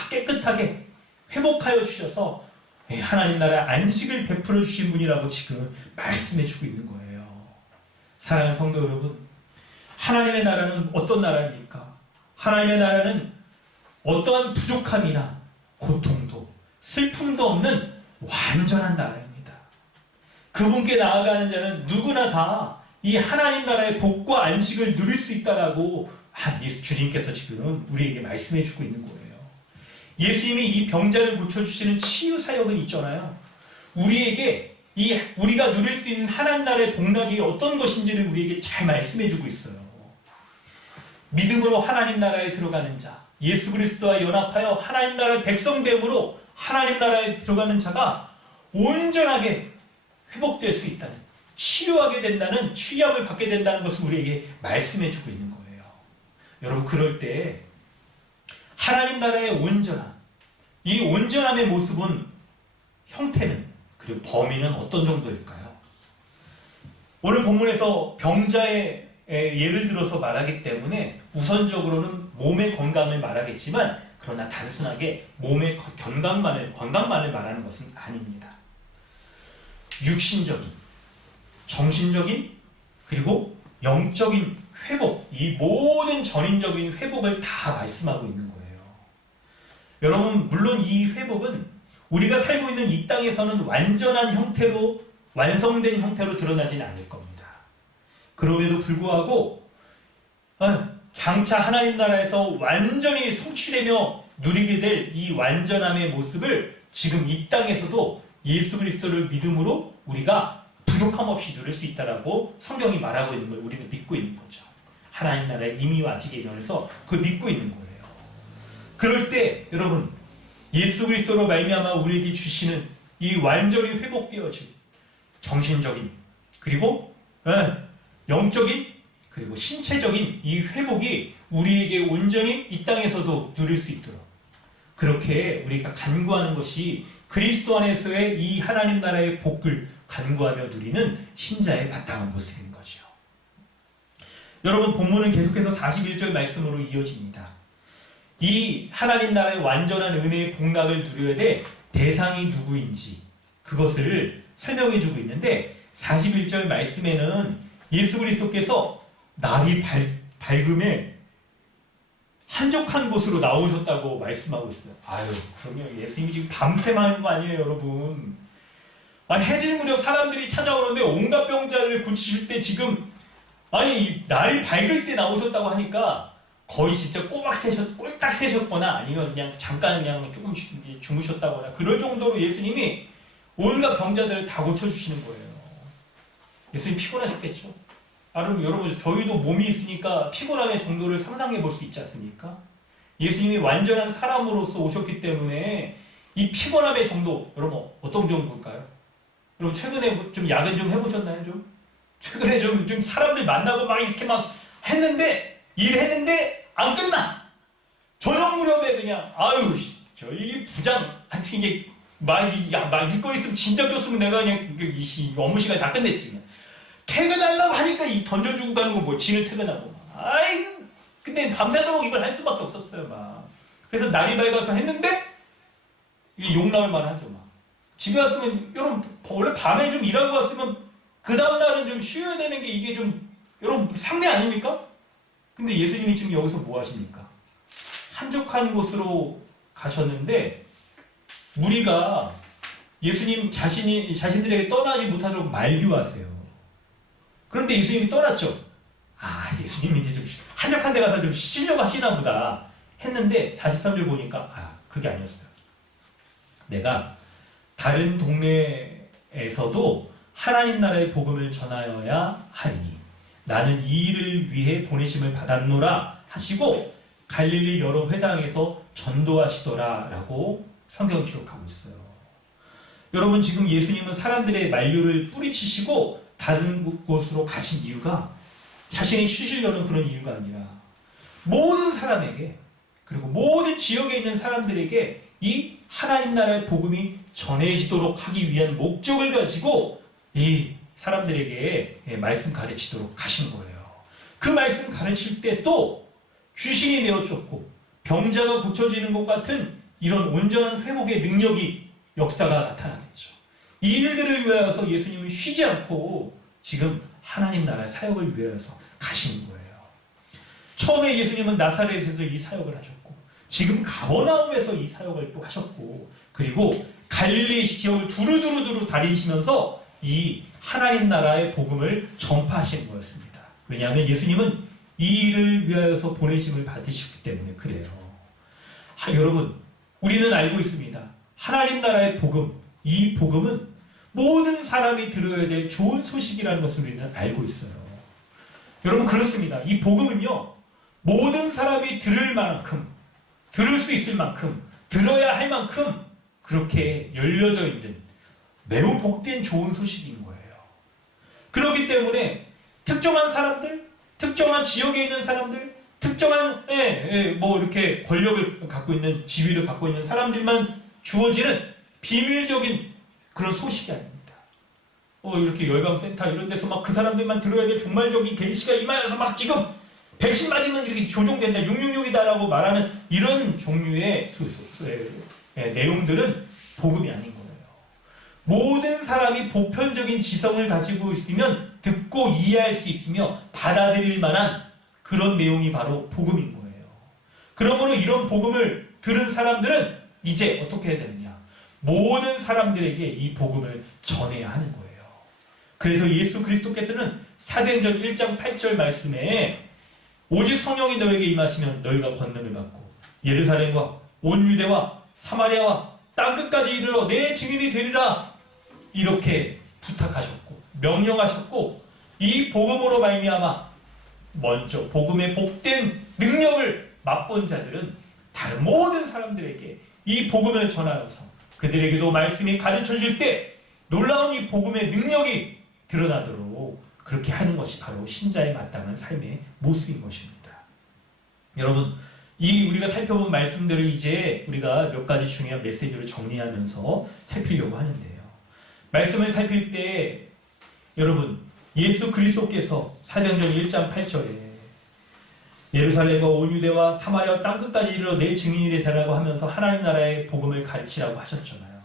깨끗하게 회복하여 주셔서 하나님 나라의 안식을 베풀어 주신 분이라고 지금 말씀해 주고 있는 거예요. 사랑하는 성도 여러분, 하나님의 나라는 어떤 나라입니까? 하나님의 나라는 어떠한 부족함이나 고통도 슬픔도 없는 완전한 나라입니다. 그분께 나아가는 자는 누구나 다 이 하나님 나라의 복과 안식을 누릴 수 있다라고 예수 주님께서 지금 우리에게 말씀해 주고 있는 거예요. 예수님이 이 병자를 고쳐주시는 치유 사역은 있잖아요. 우리에게 우리가 누릴 수 있는 하나님 나라의 복락이 어떤 것인지를 우리에게 잘 말씀해 주고 있어요. 믿음으로 하나님 나라에 들어가는 자, 예수 그리스도와 연합하여 하나님 나라의 백성됨으로 하나님 나라에 들어가는 자가 온전하게 회복될 수 있다는, 치유하게 된다는, 취약을 받게 된다는 것을 우리에게 말씀해 주고 있는 거예요. 여러분 그럴 때 하나님 나라의 온전함, 이 온전함의 모습은, 형태는, 그리고 범위는 어떤 정도일까요? 오늘 본문에서 병자의 예를 들어서 말하기 때문에 우선적으로는 몸의 건강을 말하겠지만, 그러나 단순하게 몸의 건강만을 말하는 것은 아닙니다. 육신적인, 정신적인, 그리고 영적인 회복, 이 모든 전인적인 회복을 다 말씀하고 있는 거예요. 여러분, 물론 이 회복은 우리가 살고 있는 이 땅에서는 완전한 형태로, 완성된 형태로 드러나진 않을 겁니다. 그럼에도 불구하고 장차 하나님 나라에서 완전히 성취되며 누리게 될 이 완전함의 모습을 지금 이 땅에서도 예수 그리스도를 믿음으로 우리가 부족함 없이 누릴 수 있다라고 성경이 말하고 있는 걸 우리는 믿고 있는 거죠. 하나님 나라의 임의와 아직에 관해서 그걸 믿고 있는 거예요. 그럴 때 여러분, 예수 그리스도로 말미암아 우리에게 주시는 이 완전히 회복되어진 정신적인, 그리고 영적인, 그리고 신체적인 이 회복이 우리에게 온전히 이 땅에서도 누릴 수 있도록, 그렇게 우리가 간구하는 것이 그리스도 안에서의 이 하나님 나라의 복을 간구하며 누리는 신자의 마땅한 모습인 거죠. 여러분, 본문은 계속해서 41절 말씀으로 이어집니다. 이 하나님 나라의 완전한 은혜의 복락을 누려야 될 대상이 누구인지 그것을 설명해 주고 있는데, 41절 말씀에는 예수 그리스도께서 날이 밝음에 한적한 곳으로 나오셨다고 말씀하고 있어요. 아유, 그러면 예수님이 지금 밤샘 하는 거 아니에요, 여러분? 해질 무렵 사람들이 찾아오는데 온갖 병자를 고치실 때 지금, 날이 밝을 때 나오셨다고 하니까 거의 진짜 꼴딱 새셨거나 아니면 그냥 잠깐 그냥 조금 주무셨다거나 그럴 정도로 예수님이 온갖 병자들을 다 고쳐주시는 거예요. 예수님 피곤하셨겠죠? 여러분, 저희도 몸이 있으니까 피곤함의 정도를 상상해 볼 수 있지 않습니까? 예수님이 완전한 사람으로서 오셨기 때문에 이 피곤함의 정도, 여러분 어떤 정도일까요? 여러분 최근에 좀 야근 좀 해보셨나요? 최근에 좀 사람들 만나고 막 이렇게 막 일했는데 안 끝나! 저녁 무렵에 그냥 저희 부장한테 이게 막 일거리 있으면 진작 줬으면 내가 그냥 이 업무 시간 다 끝냈지. 그냥. 퇴근하려고 하니까 이 던져주고 가는 거 뭐 지는 퇴근하고 근데 밤새도록 이걸 할 수밖에 없었어요. 막. 그래서 날이 밝아서 했는데 이게 욕 나올 만하죠. 막. 집에 왔으면 여러분 원래 밤에 좀 일하고 왔으면 그 다음날은 좀 쉬어야 되는 게 이게 좀 여러분 상례 아닙니까? 근데 예수님이 지금 여기서 뭐 하십니까? 한적한 곳으로 가셨는데 무리가 예수님 자신들에게 떠나지 못하도록 만류하세요. 그런데 예수님이 떠났죠. 예수님이 이제 좀 한적한 데 가서 좀 쉬려고 하시나 보다 했는데 43절 보니까 그게 아니었어요. 내가 다른 동네에서도 하나님 나라의 복음을 전하여야 하리니 나는 이 일을 위해 보내심을 받았노라 하시고 갈릴리 여러 회당에서 전도하시더라 라고 성경 기록하고 있어요. 여러분, 지금 예수님은 사람들의 만류를 뿌리치시고 다른 곳으로 가신 이유가 자신이 쉬시려는 그런 이유가 아니라 모든 사람에게, 그리고 모든 지역에 있는 사람들에게 이 하나님 나라의 복음이 전해지도록 하기 위한 목적을 가지고 이 사람들에게 말씀 가르치도록 가신 거예요. 그 말씀 가르칠 때 또 귀신이 내어쫓고 병자가 고쳐지는 것 같은 이런 온전한 회복의 능력이 역사가 나타나겠죠. 이 일들을 위하여서 예수님은 쉬지 않고 지금 하나님 나라의 사역을 위하여서 가시는 거예요. 처음에 예수님은 나사렛에서 이 사역을 하셨고 지금 가버나움에서 이 사역을 또 하셨고 그리고 갈릴리 지역을 두루두루 다니시면서 이 하나님 나라의 복음을 전파하시는 거였습니다. 왜냐하면 예수님은 이 일을 위하여서 보내심을 받으셨기 때문에 그래요. 여러분, 우리는 알고 있습니다. 하나님 나라의 복음, 이 복음은 모든 사람이 들어야 될 좋은 소식이라는 것을 우리는 알고 있어요. 여러분, 그렇습니다. 이 복음은요, 모든 사람이 들을 만큼, 들을 수 있을 만큼, 들어야 할 만큼 그렇게 열려져 있는 매우 복된 좋은 소식인 거예요. 그렇기 때문에 특정한 사람들, 특정한 지역에 있는 사람들, 특정한 뭐 이렇게 권력을 갖고 있는 지위를 갖고 있는 사람들만 주어지는 비밀적인 그런 소식이 아닙니다. 이렇게 열방센터 이런 데서 막 그 사람들만 들어야 될 종말적인 계시가 임하여서 막 지금 백신 맞으면 이렇게 조종된다, 666이다라고 말하는 이런 종류의 내용들은 복음이 아닌 거예요. 모든 사람이 보편적인 지성을 가지고 있으면 듣고 이해할 수 있으며 받아들일 만한 그런 내용이 바로 복음인 거예요. 그러므로 이런 복음을 들은 사람들은 이제 어떻게 해야 되느냐? 모든 사람들에게 이 복음을 전해야 하는 거예요. 그래서 예수 그리스도께서는 사도행전 1장 8절 말씀에 오직 성령이 너에게 임하시면 너희가 권능을 받고 예루살렘과 온 유대와 사마리아와 땅끝까지 이르러 내 증인이 되리라, 이렇게 부탁하셨고 명령하셨고, 이 복음으로 말미암아 먼저 복음의 복된 능력을 맛본 자들은 다른 모든 사람들에게 이 복음을 전하여서 그들에게도 말씀이 가르쳐질 때 놀라운 이 복음의 능력이 드러나도록 그렇게 하는 것이 바로 신자의 마땅한 삶의 모습인 것입니다. 여러분, 이 우리가 살펴본 말씀들을 이제 우리가 몇 가지 중요한 메시지를 정리하면서 살피려고 하는데요. 말씀을 살필 때 여러분, 예수 그리스도께서 사도행전 1장 8절에 예루살렘과 온 유대와 사마리아 땅끝까지 이르러 내 증인이 되라고 하면서 하나님 나라의 복음을 가르치라고 하셨잖아요.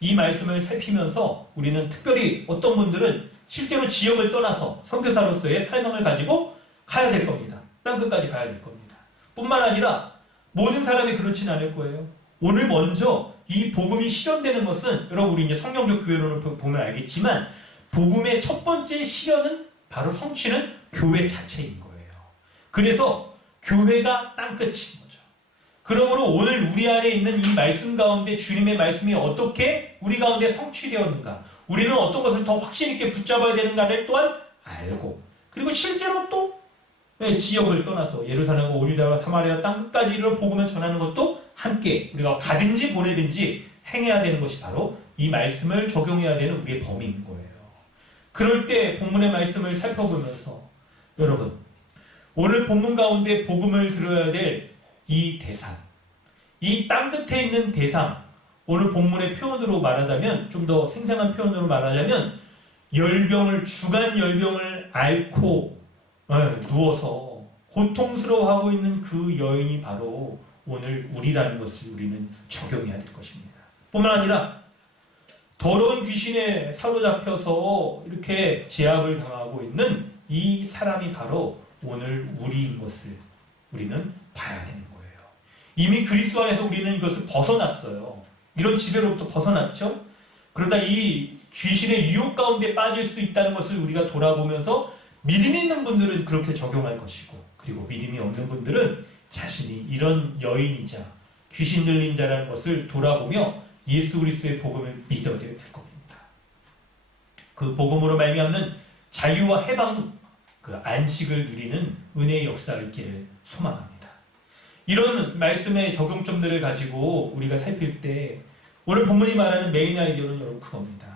이 말씀을 살피면서 우리는 특별히 어떤 분들은 실제로 지역을 떠나서 선교사로서의 사명을 가지고 가야 될 겁니다. 땅끝까지 가야 될 겁니다. 뿐만 아니라 모든 사람이 그렇진 않을 거예요. 오늘 먼저 이 복음이 실현되는 것은, 여러분 우리 이제 성경적 교회론을 보면 알겠지만, 복음의 첫 번째 실현은 바로 성취는 교회 자체인 거예요. 그래서 교회가 땅끝인 거죠. 그러므로 오늘 우리 안에 있는 이 말씀 가운데 주님의 말씀이 어떻게 우리 가운데 성취되었는가, 우리는 어떤 것을 더 확신 있게 붙잡아야 되는가를 또한 알고, 그리고 실제로 또 지역을 떠나서 예루살렘과 온 유다와 사마리아 땅끝까지 이르러 복음을 전하는 것도 함께 우리가 가든지 보내든지 행해야 되는 것이 바로 이 말씀을 적용해야 되는 우리의 범위인 거예요. 그럴 때 본문의 말씀을 살펴보면서 여러분, 오늘 본문 가운데 복음을 들어야 될 이 대상, 이 땅끝에 있는 대상, 오늘 본문의 표현으로 말하자면, 좀 더 생생한 표현으로 말하자면, 주간 열병을 앓고 누워서 고통스러워하고 있는 그 여인이 바로 오늘 우리라는 것을 우리는 적용해야 될 것입니다. 뿐만 아니라 더러운 귀신에 사로잡혀서 이렇게 제압을 당하고 있는 이 사람이 바로 오늘 우리인 것을 우리는 봐야 되는 거예요. 이미 그리스도 안에서 우리는 이것을 벗어났어요. 이런 지배로부터 벗어났죠. 그러다 이 귀신의 유혹 가운데 빠질 수 있다는 것을 우리가 돌아보면서 믿음이 있는 분들은 그렇게 적용할 것이고, 그리고 믿음이 없는 분들은 자신이 이런 여인이자 귀신 들린 자라는 것을 돌아보며 예수 그리스도의 복음을 믿어야 될 겁니다. 그 복음으로 말미암는 자유와 해방, 그 안식을 누리는 은혜의 역사가 있기를 소망합니다. 이런 말씀의 적용점들을 가지고 우리가 살필 때 오늘 본문이 말하는 메인 아이디어는 여러분 그겁니다.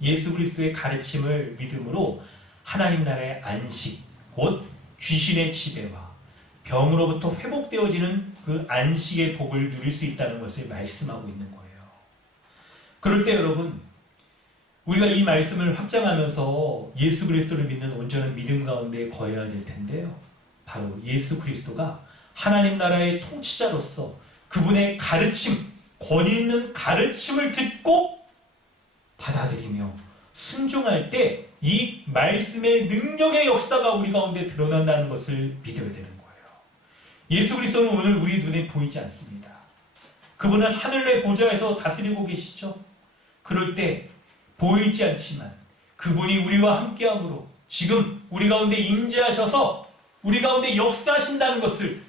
예수 그리스도의 가르침을 믿음으로 하나님 나라의 안식, 곧 귀신의 지배와 병으로부터 회복되어지는 그 안식의 복을 누릴 수 있다는 것을 말씀하고 있는 거예요. 그럴 때 여러분, 우리가 이 말씀을 확장하면서 예수 그리스도를 믿는 온전한 믿음 가운데 거해야 될 텐데요. 바로 예수 그리스도가 하나님 나라의 통치자로서 그분의 가르침, 권위 있는 가르침을 듣고 받아들이며 순종할 때 이 말씀의 능력의 역사가 우리 가운데 드러난다는 것을 믿어야 되는 거예요. 예수 그리스도는 오늘 우리 눈에 보이지 않습니다. 그분은 하늘의 보좌에서 다스리고 계시죠. 그럴 때 보이지 않지만 그분이 우리와 함께함으로 지금 우리 가운데 임재하셔서 우리 가운데 역사하신다는 것을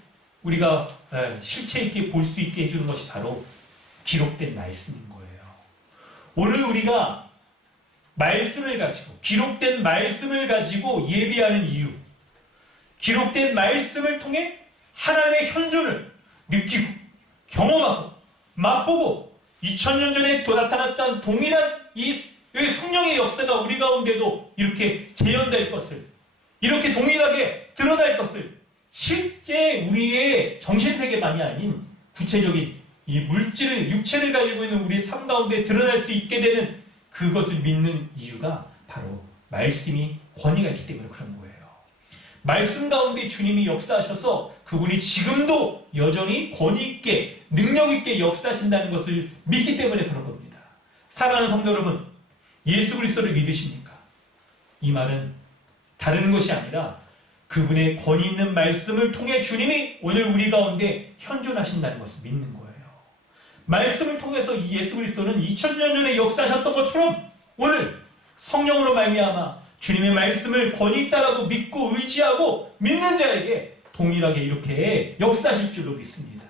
우리가 실체 있게 볼 수 있게 해주는 것이 바로 기록된 말씀인 거예요. 오늘 우리가 말씀을 가지고, 기록된 말씀을 가지고 예비하는 이유, 기록된 말씀을 통해 하나님의 현존을 느끼고 경험하고 맛보고 2000년 전에 또 나타났던 동일한 이 성령의 역사가 우리 가운데도 이렇게 재현될 것을, 이렇게 동일하게 드러날 것을 실제 우리의 정신세계만이 아닌 구체적인 이 물질을, 육체를 가지고 있는 우리의 삶 가운데 드러날 수 있게 되는 그것을 믿는 이유가 바로 말씀이 권위가 있기 때문에 그런 거예요. 말씀 가운데 주님이 역사하셔서 그분이 지금도 여전히 권위 있게, 능력 있게 역사하신다는 것을 믿기 때문에 그런 겁니다. 사랑하는 성도 여러분, 예수 그리스도를 믿으십니까? 이 말은 다른 것이 아니라 그분의 권위 있는 말씀을 통해 주님이 오늘 우리 가운데 현존하신다는 것을 믿는 거예요. 말씀을 통해서 이 예수 그리스도는 2000년 전에 역사하셨던 것처럼 오늘 성령으로 말미암아 주님의 말씀을 권위 있다라고 믿고 의지하고 믿는 자에게 동일하게 이렇게 역사하실 줄로 믿습니다.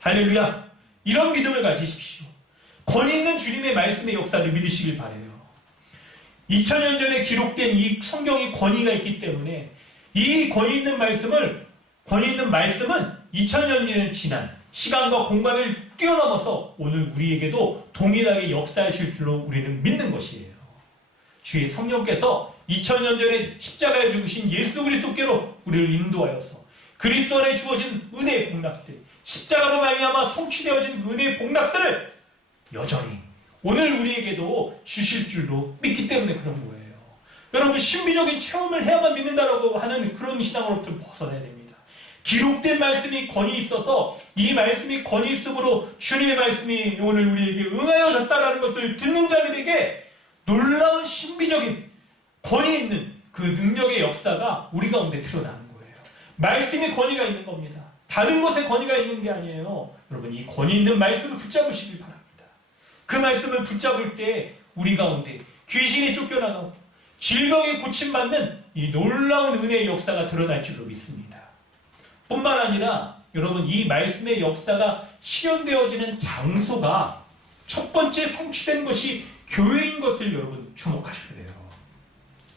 할렐루야! 이런 믿음을 가지십시오. 권위 있는 주님의 말씀의 역사를 믿으시길 바라요. 2000년 전에 기록된 이 성경이 권위가 있기 때문에 이 권위 있는 말씀은 2000년이 지난 시간과 공간을 뛰어넘어서 오늘 우리에게도 동일하게 역사하실 줄로 우리는 믿는 것이에요. 주의 성령께서 2000년 전에 십자가에 죽으신 예수 그리스도께로 우리를 인도하여서 그리스도 안에 주어진 은혜의 복락들, 십자가로 말미암아 성취되어진 은혜의 복락들을 여전히 오늘 우리에게도 주실 줄로 믿기 때문에 그런 거예요. 여러분, 신비적인 체험을 해야만 믿는다라고 하는 그런 신앙으로부터 벗어나야 됩니다. 기록된 말씀이 권위 있어서 이 말씀이 권위 있으므로 주님의 말씀이 오늘 우리에게 응하여졌다라는 것을 듣는 자들에게 놀라운 신비적인 권위 있는 그 능력의 역사가 우리 가운데 드러나는 거예요. 말씀에 권위가 있는 겁니다. 다른 것에 권위가 있는 게 아니에요. 여러분, 이 권위 있는 말씀을 붙잡으시길 바랍니다. 그 말씀을 붙잡을 때 우리 가운데 귀신이 쫓겨나가고 질병이 고침받는 이 놀라운 은혜의 역사가 드러날 줄로 믿습니다. 뿐만 아니라 여러분, 이 말씀의 역사가 실현되어지는 장소가 첫 번째 성취된 것이 교회인 것을 여러분 주목하셔야 돼요.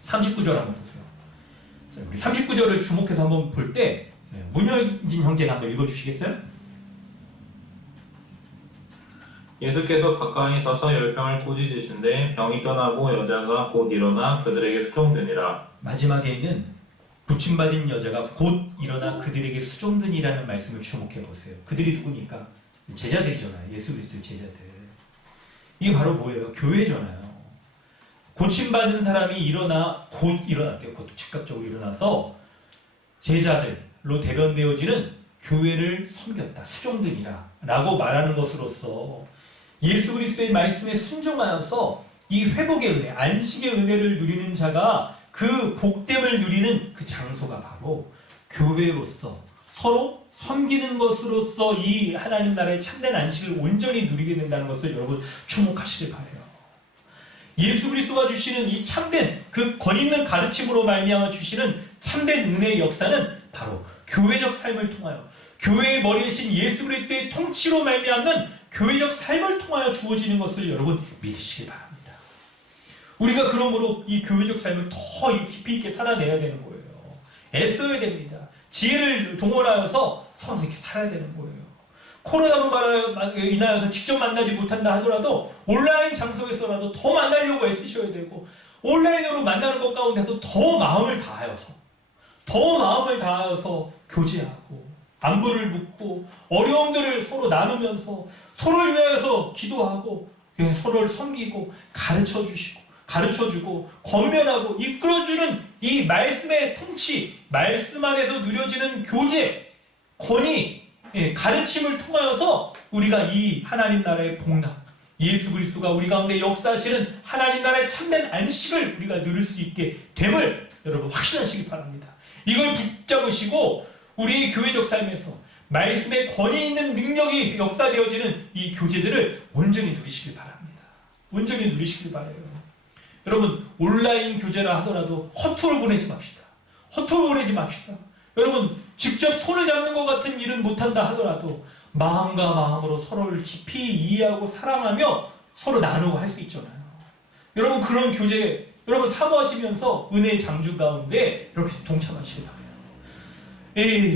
39절 한번 보세요. 우리 39절을 주목해서 한번 볼 때 문효진 형제가 한번 읽어주시겠어요? 예수께서 가까이 서서 열병을 꾸짖으신데 병이 떠나고 여자가 곧 일어나 그들에게 수종되니라. 마지막에는 고침받은 여자가 곧 일어나 그들에게 수종되니라는 말씀을 주목해 보세요. 그들이 누굽니까? 제자들이잖아요. 예수 그리스도의 제자들. 이게 바로 뭐예요? 교회잖아요. 고침받은 사람이 일어나 곧 일어났대요. 곧 즉각적으로 일어나서 제자들로 대변되어지는 교회를 섬겼다. 수종들이라 라고 말하는 것으로서 예수 그리스도의 말씀에 순종하여서 이 회복의 은혜, 안식의 은혜를 누리는 자가 그 복됨을 누리는 그 장소가 바로 교회로서 서로 섬기는 것으로서 이 하나님 나라의 참된 안식을 온전히 누리게 된다는 것을 여러분 주목하시길 바라요. 예수 그리스도가 주시는 이 참된 그 권위 있는 가르침으로 말미암아 주시는 참된 은혜의 역사는 바로 교회적 삶을 통하여 교회의 머리이신 예수 그리스도의 통치로 말미암는 교회적 삶을 통하여 주어지는 것을 여러분 믿으시기 바랍니다. 우리가 그러므로 이 교회적 삶을 더 깊이 있게 살아내야 되는 거예요. 애써야 됩니다. 지혜를 동원하여서 서로 이렇게 살아야 되는 거예요. 코로나로 인하여서 직접 만나지 못한다 하더라도 온라인 장소에서라도 더 만나려고 애쓰셔야 되고, 온라인으로 만나는 것 가운데서 더 마음을 다하여서 교제하고 안부를 묻고 어려움들을 서로 나누면서 서로를 위하여서 기도하고 서로를 섬기고 가르쳐주고 권면하고 이끌어주는 이 말씀의 통치, 말씀 안에서 누려지는 교제, 권위, 가르침을 통하여서 우리가 이 하나님 나라의 복락, 예수 그리스도가 우리 가운데 역사하시는 하나님 나라의 참된 안식을 우리가 누릴 수 있게 됨을 여러분 확신하시기 바랍니다. 이걸 붙잡으시고 우리의 교회적 삶에서 말씀의 권위 있는 능력이 역사되어지는 이 교제들을 온전히 누리시길 바랍니다. 온전히 누리시길 바라요. 여러분, 온라인 교제라 하더라도 허투루 보내지 맙시다. 여러분, 직접 손을 잡는 것 같은 일은 못한다 하더라도 마음과 마음으로 서로를 깊이 이해하고 사랑하며 서로 나누고 할 수 있잖아요. 여러분, 그런 교제 여러분 사모하시면서 은혜의 장주 가운데 이렇게 동참하시길 바라요.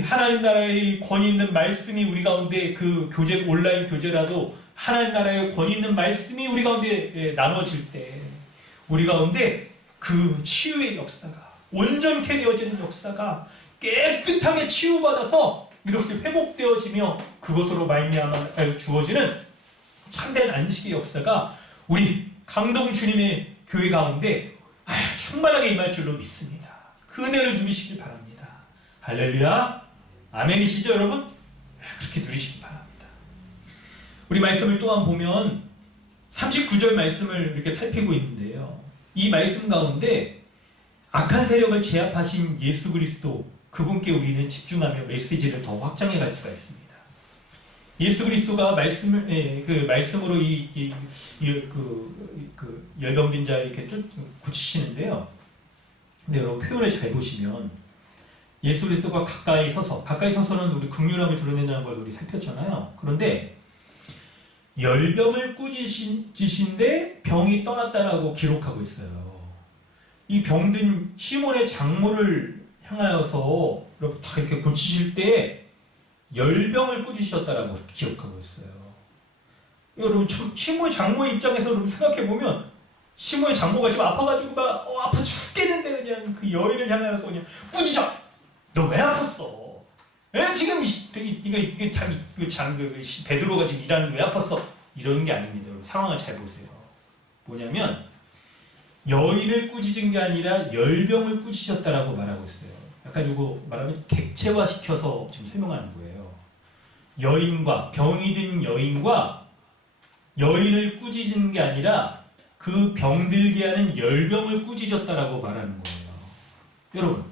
하나님 나라의 권위 있는 말씀이 우리 가운데 그 교제, 온라인 교제라도 하나님 나라의 권위 있는 말씀이 우리 가운데 나눠질 때 우리 가운데 그 치유의 역사가, 온전케 되어지는 역사가 깨끗하게 치유받아서 이렇게 회복되어지며 그것으로 말미암아 주어지는 참된 안식의 역사가 우리 강동 주님의 교회 가운데 충만하게 임할 줄로 믿습니다. 그 은혜를 누리시길 바랍니다. 할렐루야. 아멘이시죠 여러분? 그렇게 누리시기 바랍니다. 우리 말씀을 또한 보면 39절 말씀을 이렇게 살피고 있는데요. 이 말씀 가운데 악한 세력을 제압하신 예수 그리스도 그분께 우리는 집중하며 메시지를 더 확장해 갈 수가 있습니다. 예수 그리스도가 말씀으로 열병든 자 이렇게 고치시는데요. 근데 여러분 표현을 잘 보시면 예수 그리스도가 가까이 서서는 우리 긍휼함을 드러낸다는 걸 우리 살폈잖아요. 그런데 열병을 꾸짖으신데 병이 떠났다라고 기록하고 있어요. 이 병든 시몬의 장모를 향하여서 다 이렇게 고치실 때 열병을 꾸짖으셨다라고 기록하고 있어요. 여러분 시몬의 장모의 입장에서 생각해 보면 시몬의 장모가 지금 아파가지고 막 아파 죽겠는데 그냥 그 여인을 향하여서 그냥 꾸짖어. 너 왜 아팠어? 지금 이게 자기 베드로가 지금 일하는 왜 아팠어? 이러는 게 아닙니다. 여러분 상황을 잘 보세요. 뭐냐면 여인을 꾸짖은 게 아니라 열병을 꾸짖으셨다라고 말하고 있어요. 약간 이거 말하면 객체화시켜서 지금 설명하는 거예요. 병이 든 여인과 여인을 꾸짖은 게 아니라 그 병들게 하는 열병을 꾸짖었다라고 말하는 거예요. 여러분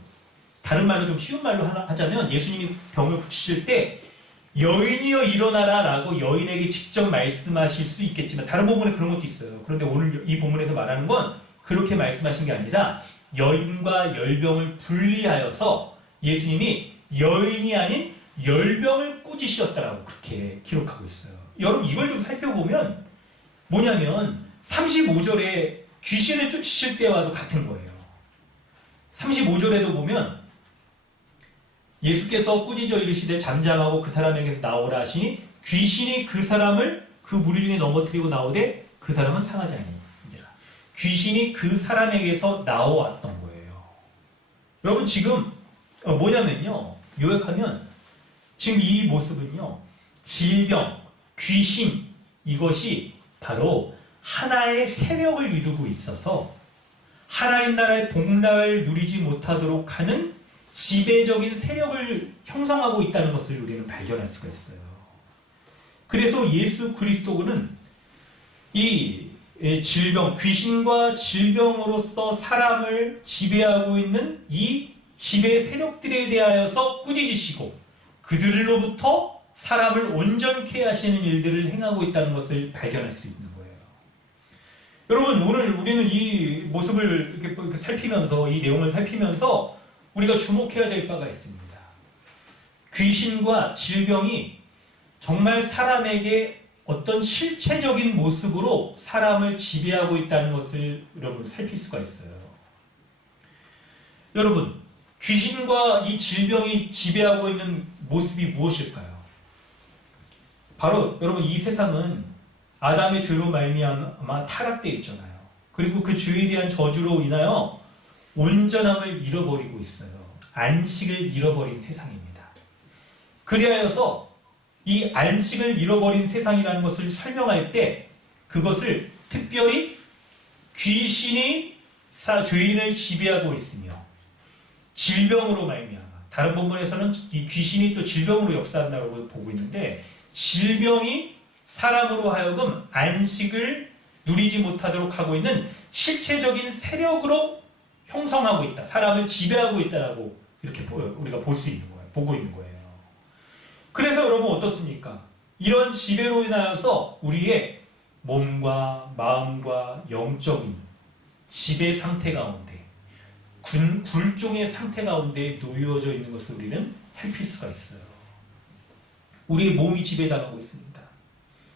다른 말로 좀 쉬운 말로 하자면 예수님이 병을 고치실 때 여인이여 일어나라 라고 여인에게 직접 말씀하실 수 있겠지만 다른 부분에 그런 것도 있어요. 그런데 오늘 이 본문에서 말하는 건 그렇게 말씀하신 게 아니라 여인과 열병을 분리하여서 예수님이 여인이 아닌 열병을 꾸짖으셨다라고 그렇게 기록하고 있어요. 여러분 이걸 좀 살펴보면 뭐냐면 35절에 귀신을 쫓으실 때와도 같은 거예요. 35절에도 보면 예수께서 꾸짖어 이르시되 잠잠하고 그 사람에게서 나오라 하시니 귀신이 그 사람을 그 무리 중에 넘어뜨리고 나오되 그 사람은 상하지 아니니라. 귀신이 그 사람에게서 나와왔던 거예요. 여러분 지금 뭐냐면요. 요약하면 지금 이 모습은요. 질병, 귀신 이것이 바로 하나의 세력을 이루고 있어서 하나님 나라의 복락을 누리지 못하도록 하는 지배적인 세력을 형성하고 있다는 것을 우리는 발견할 수가 있어요. 그래서 예수 그리스도는 이 질병, 귀신과 질병으로서 사람을 지배하고 있는 이 지배 세력들에 대하여서 꾸짖으시고 그들로부터 사람을 온전케 하시는 일들을 행하고 있다는 것을 발견할 수 있는 거예요. 여러분 오늘 우리는 이 모습을 이렇게 살피면서 이 내용을 살피면서 우리가 주목해야 될 바가 있습니다. 귀신과 질병이 정말 사람에게 어떤 실체적인 모습으로 사람을 지배하고 있다는 것을 여러분 살필 수가 있어요. 여러분 귀신과 이 질병이 지배하고 있는 모습이 무엇일까요? 바로 여러분 이 세상은 아담의 죄로 말미암아 타락되어 있잖아요. 그리고 그 죄에 대한 저주로 인하여 온전함을 잃어버리고 있어요. 안식을 잃어버린 세상입니다. 그리하여서 이 안식을 잃어버린 세상이라는 것을 설명할 때 그것을 특별히 귀신이 죄인을 지배하고 있으며 질병으로 말미암아 다른 본문에서는 이 귀신이 또 질병으로 역사한다고 보고 있는데 질병이 사람으로 하여금 안식을 누리지 못하도록 하고 있는 실체적인 세력으로 형성하고 있다. 사람을 지배하고 있다라고 이렇게 우리가 볼 수 있는 거예요. 보고 있는 거예요. 그래서 여러분 어떻습니까? 이런 지배로 인하여서 우리의 몸과 마음과 영적인 지배 상태 가운데 굴종의 상태 가운데 놓여져 있는 것을 우리는 살필 수가 있어요. 우리의 몸이 지배당하고 있습니다.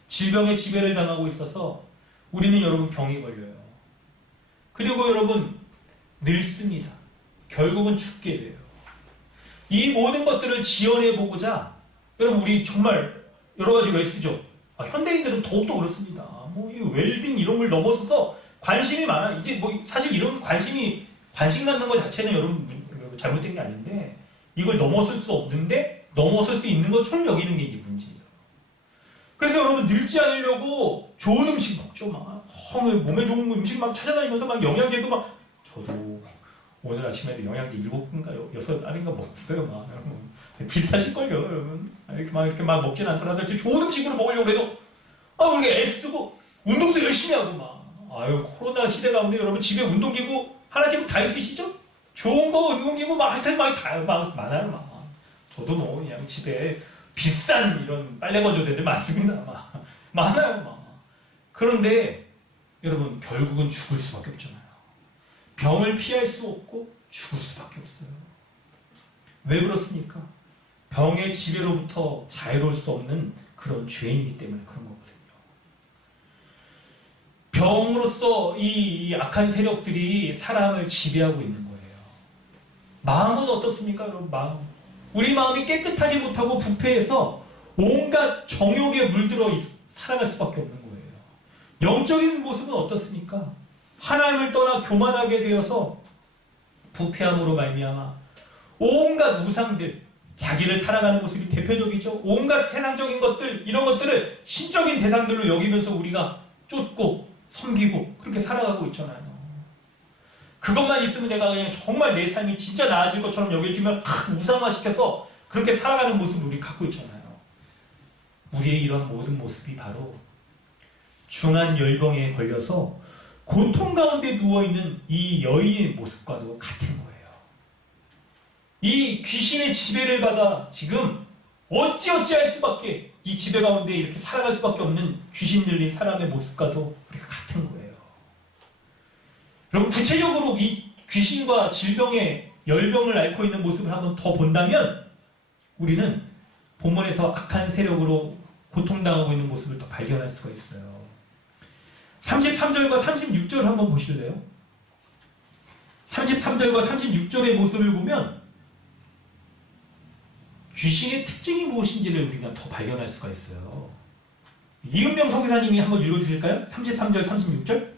질병의 지배를 당하고 있어서 우리는 여러분 병이 걸려요. 그리고 여러분 늙습니다. 결국은 죽게 돼요. 이 모든 것들을 지원해보고자 여러분 우리 정말 여러 가지로 애쓰죠. 현대인들은 더욱더 그렇습니다. 뭐 이 웰빙 이런 걸 넘어서서 관심이 많아. 이제 뭐 사실 이런 관심 갖는 것 자체는 여러분 잘못된 게 아닌데 이걸 넘어설 수 없는데 넘어설 수 있는 것처럼 여기는 게 이제 문제예요. 그래서 여러분 늙지 않으려고 좋은 음식 먹죠. 막 몸에 좋은 음식 막 찾아다니면서 막 영양제도 막 저도 오늘 아침에도 영양제 7인가 6알인가 먹었어요. 막 여러분 비슷하실걸요 여러분. 이렇게 막 먹진 않더라도 이렇게 좋은 음식으로 먹으려고 해도 우리가 애쓰고 운동도 열심히 하고 막 코로나 시대 가운데 여러분 집에 운동기구 하나쯤 다 있으시죠? 좋은 거 운동기구 막 하여튼 막 많아요. 막 저도 뭐 그냥 집에 비싼 이런 빨래 건조대들 많습니다. 막 많아요. 막 그런데 여러분 결국은 죽을 수밖에 없잖아요. 병을 피할 수 없고 죽을 수밖에 없어요. 왜 그렇습니까? 병의 지배로부터 자유로울 수 없는 그런 죄인이기 때문에 그런 거거든요. 병으로서 이 악한 세력들이 사람을 지배하고 있는 거예요. 마음은 어떻습니까? 여러분 마음. 우리 마음이 깨끗하지 못하고 부패해서 온갖 정욕에 물들어 살아갈 수밖에 없는 거예요. 영적인 모습은 어떻습니까? 하나님을 떠나 교만하게 되어서 부패함으로 말미암아 온갖 우상들, 자기를 살아가는 모습이 대표적이죠. 온갖 세상적인 것들, 이런 것들을 신적인 대상들로 여기면서 우리가 쫓고 섬기고 그렇게 살아가고 있잖아요. 그것만 있으면 내가 그냥 정말 내 삶이 진짜 나아질 것처럼 여겨지면 우상화시켜서 그렇게 살아가는 모습을 우리 갖고 있잖아요. 우리의 이런 모든 모습이 바로 중한 열병에 걸려서 고통 가운데 누워있는 이 여인의 모습과도 같은 거예요. 이 귀신의 지배를 받아 지금 어찌할 수밖에 이 지배 가운데 이렇게 살아갈 수밖에 없는 귀신 들린 사람의 모습과도 우리가 같은 거예요. 여러분 구체적으로 이 귀신과 질병의 열병을 앓고 있는 모습을 한번 더 본다면 우리는 본문에서 악한 세력으로 고통당하고 있는 모습을 더 발견할 수가 있어요. 33절과 36절 한번 보실래요? 33절과 36절의 모습을 보면 귀신의 특징이 무엇인지를 우리가 더 발견할 수가 있어요. 이은명 선교사님이 한번 읽어주실까요? 33절, 36절.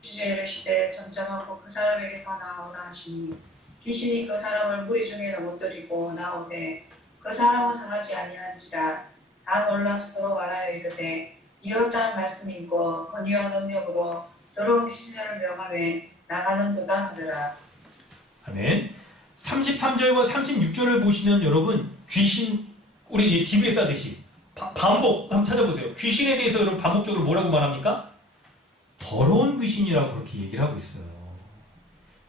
시제를 시대 전장하고 그 사람에게서 나오라 하시니 귀신이 그 사람을 무리 중에 넘어뜨리고 나오되 그 사람은 상하지 아니한지라 다 놀라서도록 말하여 이르되 이렇다는 말씀이고 권위와 능력으로 더러운 귀신을 명함에 나가는 도다 하더라. 아멘. 33절과 36절을 보시면 여러분 귀신 우리 TV에서 하듯이 반복 한번 찾아보세요. 귀신에 대해서 여러분 반복적으로 뭐라고 말합니까? 더러운 귀신이라고 그렇게 얘기를 하고 있어요.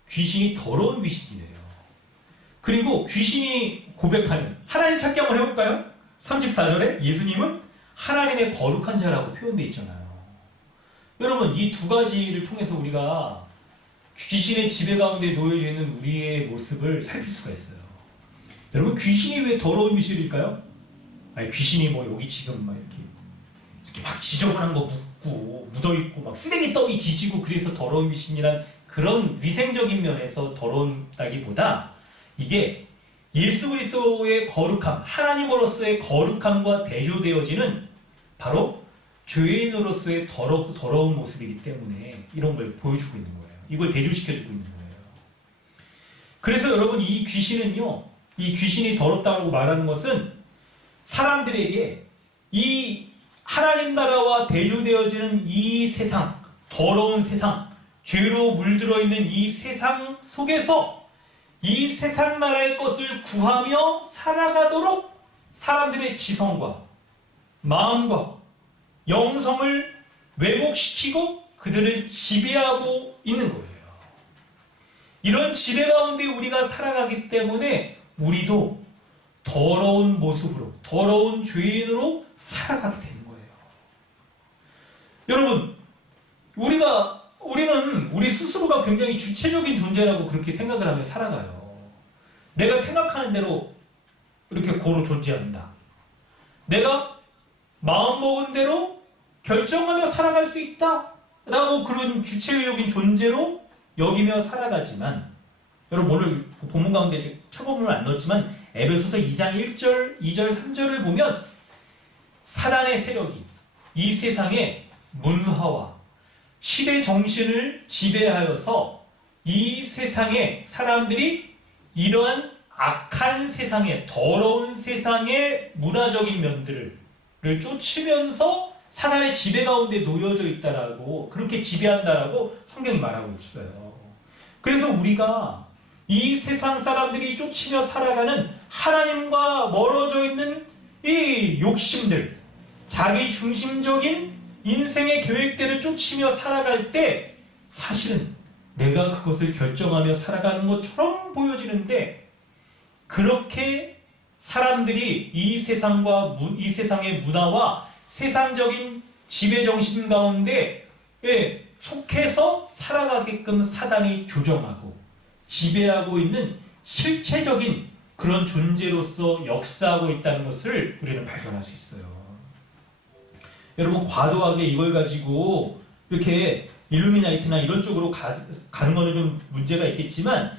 귀신이 더러운 귀신이래요. 그리고 귀신이 고백하는 하나님 찾기 한번 해볼까요? 34절에 예수님은 하나님의 거룩한 자라고 표현되어 있잖아요. 여러분 이 두 가지를 통해서 우리가 귀신의 지배 가운데 놓여져 있는 우리의 모습을 살필 수가 있어요. 여러분 귀신이 왜 더러운 귀신일까요? 아니 귀신이 뭐 여기 지금 막 이렇게 막 지저분한 거 묻고 묻어있고 막 쓰레기 더미 뒤지고 그래서 더러운 귀신이란 그런 위생적인 면에서 더러운다기보다 이게 예수 그리스도의 거룩함, 하나님으로서의 거룩함과 대조되어지는 바로 죄인으로서의 더러운 모습이기 때문에 이런 걸 보여주고 있는 거예요. 이걸 대조시켜주고 있는 거예요. 그래서 여러분 이 귀신은요, 이 귀신이 더럽다고 말하는 것은 사람들에게 이 하나님 나라와 대조되어지는 이 세상, 더러운 세상, 죄로 물들어 있는 이 세상 속에서 이 세상 나라의 것을 구하며 살아가도록 사람들의 지성과 마음과 영성을 왜곡시키고 그들을 지배하고 있는 거예요. 이런 지배 가운데 우리가 살아가기 때문에 우리도 더러운 모습으로, 더러운 죄인으로 살아가게 되는 거예요. 여러분, 우리는 우리 스스로가 굉장히 주체적인 존재라고 그렇게 생각을 하며 살아가요. 내가 생각하는 대로 이렇게 고로 존재한다. 내가 마음먹은 대로 결정하며 살아갈 수 있다. 라고 그런 주체적인 존재로 여기며 살아가지만 여러분 오늘 본문 가운데 차범을 안 넣었지만 에베소서 2장 1절, 2절, 3절을 보면 사단의 세력이 이 세상의 문화와 시대 정신을 지배하여서 이 세상에 사람들이 이러한 악한 세상에, 더러운 세상의 문화적인 면들을 쫓으면서 사단의 지배 가운데 놓여져 있다라고, 그렇게 지배한다라고 성경이 말하고 있어요. 그래서 우리가 이 세상 사람들이 쫓으며 살아가는 하나님과 멀어져 있는 이 욕심들, 자기 중심적인 인생의 계획대를 쫓으며 살아갈 때 사실은 내가 그것을 결정하며 살아가는 것처럼 보여지는데, 그렇게 사람들이 이 세상과 이 세상의 문화와 세상적인 지배정신 가운데 속해서 살아가게끔 사단이 조정하고 지배하고 있는 실체적인 그런 존재로서 역사하고 있다는 것을 우리는 발견할 수 있어요. 여러분, 과도하게 이걸 가지고 이렇게 일루미나이트나 이런 쪽으로 가는 거는 좀 문제가 있겠지만,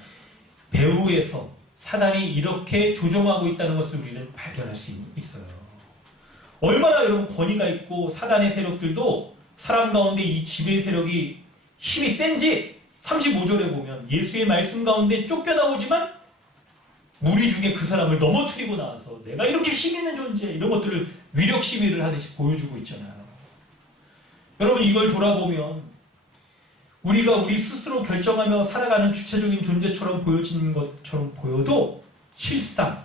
배후에서 사단이 이렇게 조종하고 있다는 것을 우리는 발견할 수 있어요. 얼마나 여러분 권위가 있고 사단의 세력들도 사람 가운데 이 지배 세력이 힘이 센지 35절에 보면 예수의 말씀 가운데 쫓겨나오지만 무리 중에 그 사람을 넘어뜨리고 나와서 내가 이렇게 힘 있는 존재, 이런 것들을 위력 시위를 하듯이 보여주고 있잖아요. 여러분, 이걸 돌아보면 우리가 우리 스스로 결정하며 살아가는 주체적인 존재처럼 보여지는 것처럼 보여도 실상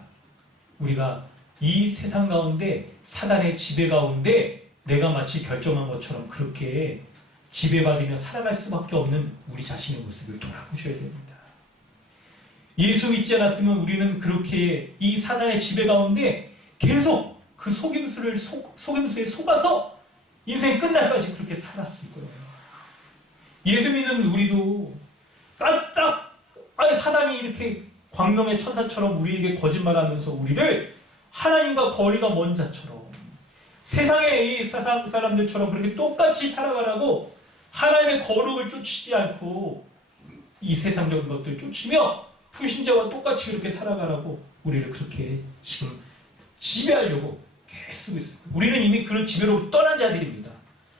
우리가 이 세상 가운데 사단의 지배 가운데 내가 마치 결정한 것처럼 그렇게 지배받으며 살아갈 수밖에 없는 우리 자신의 모습을 돌아보셔야 됩니다. 예수 믿지 않았으면 우리는 그렇게 이 사단의 지배 가운데 계속 그 속임수에 속아서 인생 끝날까지 그렇게 살았을 거예요. 예수 믿는 우리도 사단이 이렇게 광명의 천사처럼 우리에게 거짓말하면서 우리를 하나님과 거리가 먼 자처럼, 세상의 이 세상 사람들처럼 그렇게 똑같이 살아가라고 하나님의 거룩을 쫓지 않고 이 세상적인 것들을 쫓으며 불신자와 똑같이 그렇게 살아가라고 우리를 그렇게 지금 지배하려고 애쓰고 있습니다. 우리는 이미 그런 지배로 떠난 자들입니다.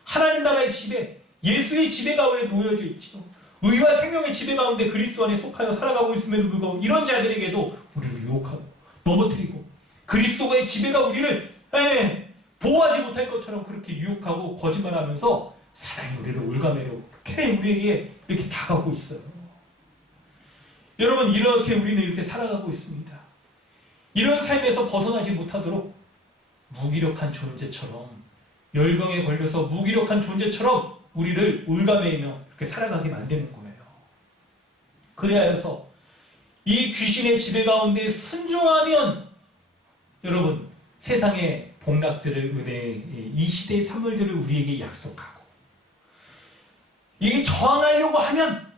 하나님 나라의 지배, 예수의 지배 가운데 놓여져 있죠. 의와 생명의 지배 가운데 그리스도 안에 속하여 살아가고 있음에도 불구하고 이런 자들에게도 우리를 유혹하고 넘어뜨리고 그리스도의 지배가 우리를 보호하지 못할 것처럼 그렇게 유혹하고 거짓말하면서 사단이 우리를 올가매려고 그렇게 우리에게 이렇게 다가오고 있어요. 여러분, 이렇게 우리는 이렇게 살아가고 있습니다. 이런 삶에서 벗어나지 못하도록 무기력한 존재처럼, 열병에 걸려서 무기력한 존재처럼 우리를 올가매이며 이렇게 살아가게 만드는 거예요. 그래야 이 귀신의 지배 가운데 순종하면 여러분, 세상의 복락들을 이 시대의 산물들을 우리에게 약속하고, 이게 저항하려고 하면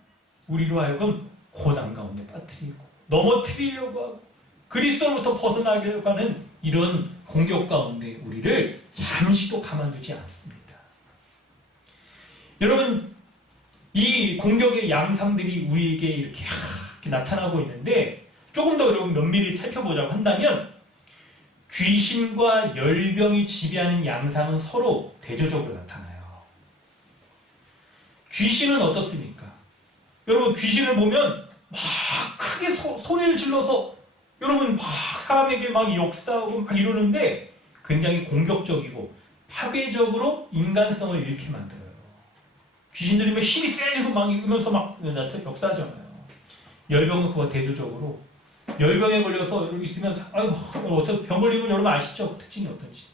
우리로 하여금 고난 가운데 빠뜨리고 넘어뜨리려고 하고 그리스도로부터 벗어나려고 하는 이런 공격 가운데 우리를 잠시도 가만두지 않습니다. 여러분, 이 공격의 양상들이 우리에게 이렇게 나타나고 있는데, 조금 더 여러분 면밀히 살펴보자고 한다면 귀신과 열병이 지배하는 양상은 서로 대조적으로 나타나요. 귀신은 어떻습니까? 여러분, 귀신을 보면 막 크게 소리를 질러서 여러분 막 사람에게 막 역사하고 막 이러는데 굉장히 공격적이고 파괴적으로 인간성을 잃게 만들어요. 귀신들이 막 힘이 세지고 막 이러면서 막 역사하잖아요. 열병은 그와 대조적으로, 열병에 걸려서 여기 있으면 어떤 병 걸리면 여러분 아시죠? 그 특징이 어떤지.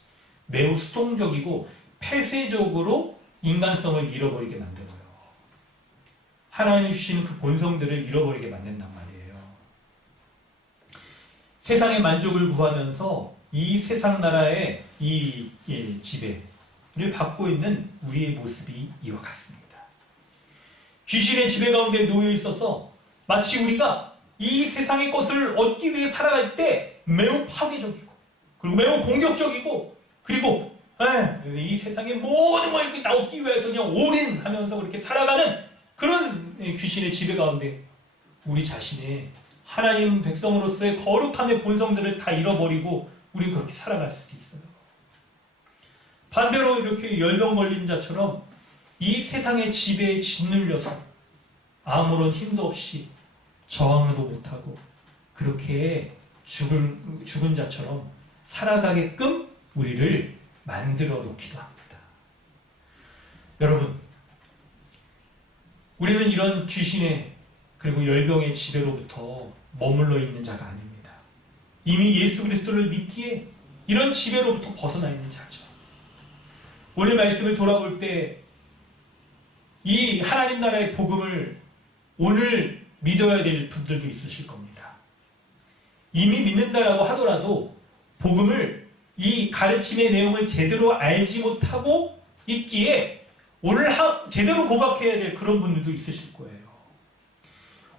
매우 수동적이고 폐쇄적으로 인간성을 잃어버리게 만들어요. 하나님이 주시는 그 본성들을 잃어버리게 만든단 말이에요. 세상의 만족을 구하면서 이 세상 나라의 이 지배를 받고 있는 우리의 모습이 이와 같습니다. 귀신의 지배 가운데 놓여 있어서 마치 우리가 이 세상의 것을 얻기 위해 살아갈 때 매우 파괴적이고 그리고 매우 공격적이고, 그리고 이 세상의 모든 걸 얻기 위해서 그냥 올인하면서 그렇게 살아가는 그런 귀신의 지배 가운데 우리 자신의 하나님 백성으로서의 거룩함의 본성들을 다 잃어버리고 우리 그렇게 살아갈 수도 있어요. 반대로 이렇게 열병 걸린 자처럼 이 세상의 지배에 짓눌려서 아무런 힘도 없이 저항도 못하고 그렇게 죽은 자처럼 살아가게끔 우리를 만들어 놓기도 합니다. 여러분, 우리는 이런 귀신의 그리고 열병의 지배로부터 머물러 있는 자가 아닙니다. 이미 예수 그리스도를 믿기에 이런 지배로부터 벗어나 있는 자죠. 원래 말씀을 돌아볼 때 이 하나님 나라의 복음을 오늘 믿어야 될 분들도 있으실 겁니다. 이미 믿는다라고 하더라도 복음을 이 가르침의 내용을 제대로 알지 못하고 있기에 오늘 제대로 고백해야 될 그런 분들도 있으실 거예요.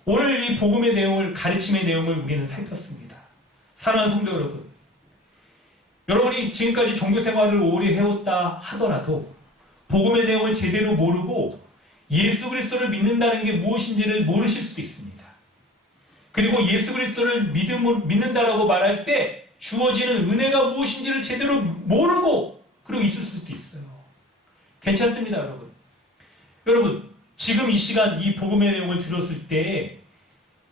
오늘 이 복음의 내용을, 가르침의 내용을 우리는 살폈습니다. 사랑하는 성도 여러분, 여러분이 지금까지 종교 생활을 오래 해왔다 하더라도 복음의 내용을 제대로 모르고 예수 그리스도를 믿는다는 게 무엇인지를 모르실 수도 있습니다. 그리고 예수 그리스도를 믿는다라고 말할 때 주어지는 은혜가 무엇인지를 제대로 모르고 그러고 있을 수도 있어요. 괜찮습니다, 여러분. 여러분, 지금 이 시간 이 복음의 내용을 들었을 때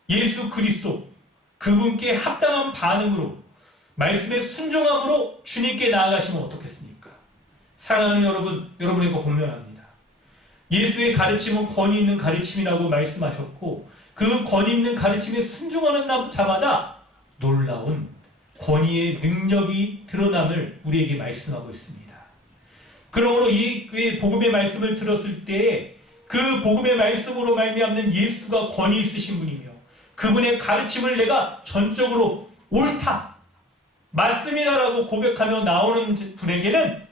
예수 그리스도 그분께 합당한 반응으로 말씀에 순종함으로 주님께 나아가시면 어떻겠습니까? 사랑하는 여러분, 여러분에게 권면합니다. 예수의 가르침은 권위 있는 가르침이라고 말씀하셨고 그 권위 있는 가르침에 순종하는 자마다 놀라운 권위의 능력이 드러남을 우리에게 말씀하고 있습니다. 그러므로 이 복음의 말씀을 들었을 때 그 복음의 말씀으로 말미암는 예수가 권위 있으신 분이며 그분의 가르침을 내가 전적으로 옳다, 맞습니다라고 고백하며 나오는 분에게는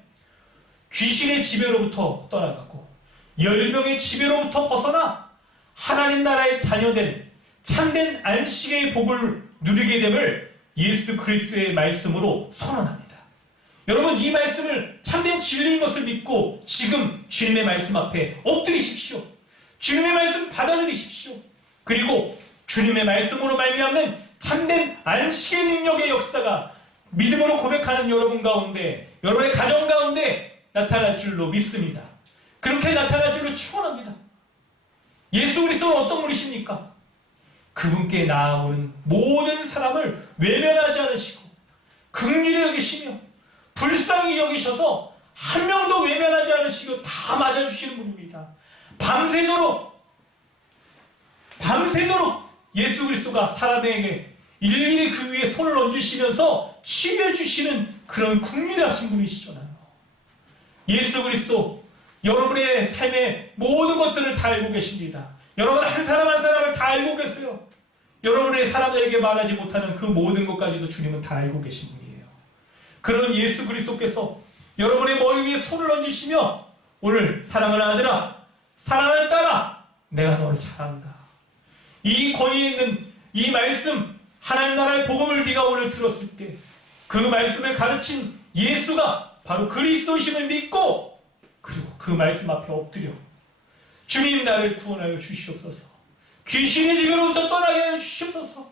귀신의 지배로부터 떠나가고 열병의 지배로부터 벗어나 하나님 나라의 자녀된 참된 안식의 복을 누리게 됨을 예수 그리스도의 말씀으로 선언합니다. 여러분, 이 말씀을 참된 진리인 것을 믿고 지금 주님의 말씀 앞에 엎드리십시오. 주님의 말씀 받아들이십시오. 그리고 주님의 말씀으로 말미암는 참된 안식의 능력의 역사가 믿음으로 고백하는 여러분 가운데, 여러분의 가정 가운데 나타날 줄로 믿습니다. 그렇게 나타날 줄로 축원합니다. 예수 그리스도는 어떤 분이십니까? 그분께 나아오는 모든 사람을 외면하지 않으시고 긍휼히 여기시며 불쌍히 여기셔서 한 명도 외면하지 않으시고 다 맞아주시는 분입니다. 밤새도록 예수 그리스도가 사람에게 일일이 그 위에 손을 얹으시면서 치료해주시는 그런 긍휼하신 분이시잖아요. 예수 그리스도 여러분의 삶의 모든 것들을 다 알고 계십니다. 여러분 한 사람 한 사람을 다 알고 계세요. 여러분의 사람들에게 말하지 못하는 그 모든 것까지도 주님은 다 알고 계신 분이에요. 그런 예수 그리스도께서 여러분의 머리 위에 손을 얹으시며 오늘 사랑하는 아들아, 사랑하는 딸아, 내가 너를 잘한다. 이 권위에 있는 이 말씀, 하나님 나라의 복음을 네가 오늘 들었을 때 그 말씀을 가르친 예수가 바로 그리스도이심을 믿고 그리고 그 말씀 앞에 엎드려 주님 나를 구원하여 주시옵소서. 귀신의 지배로부터 떠나게 하여 주시옵소서.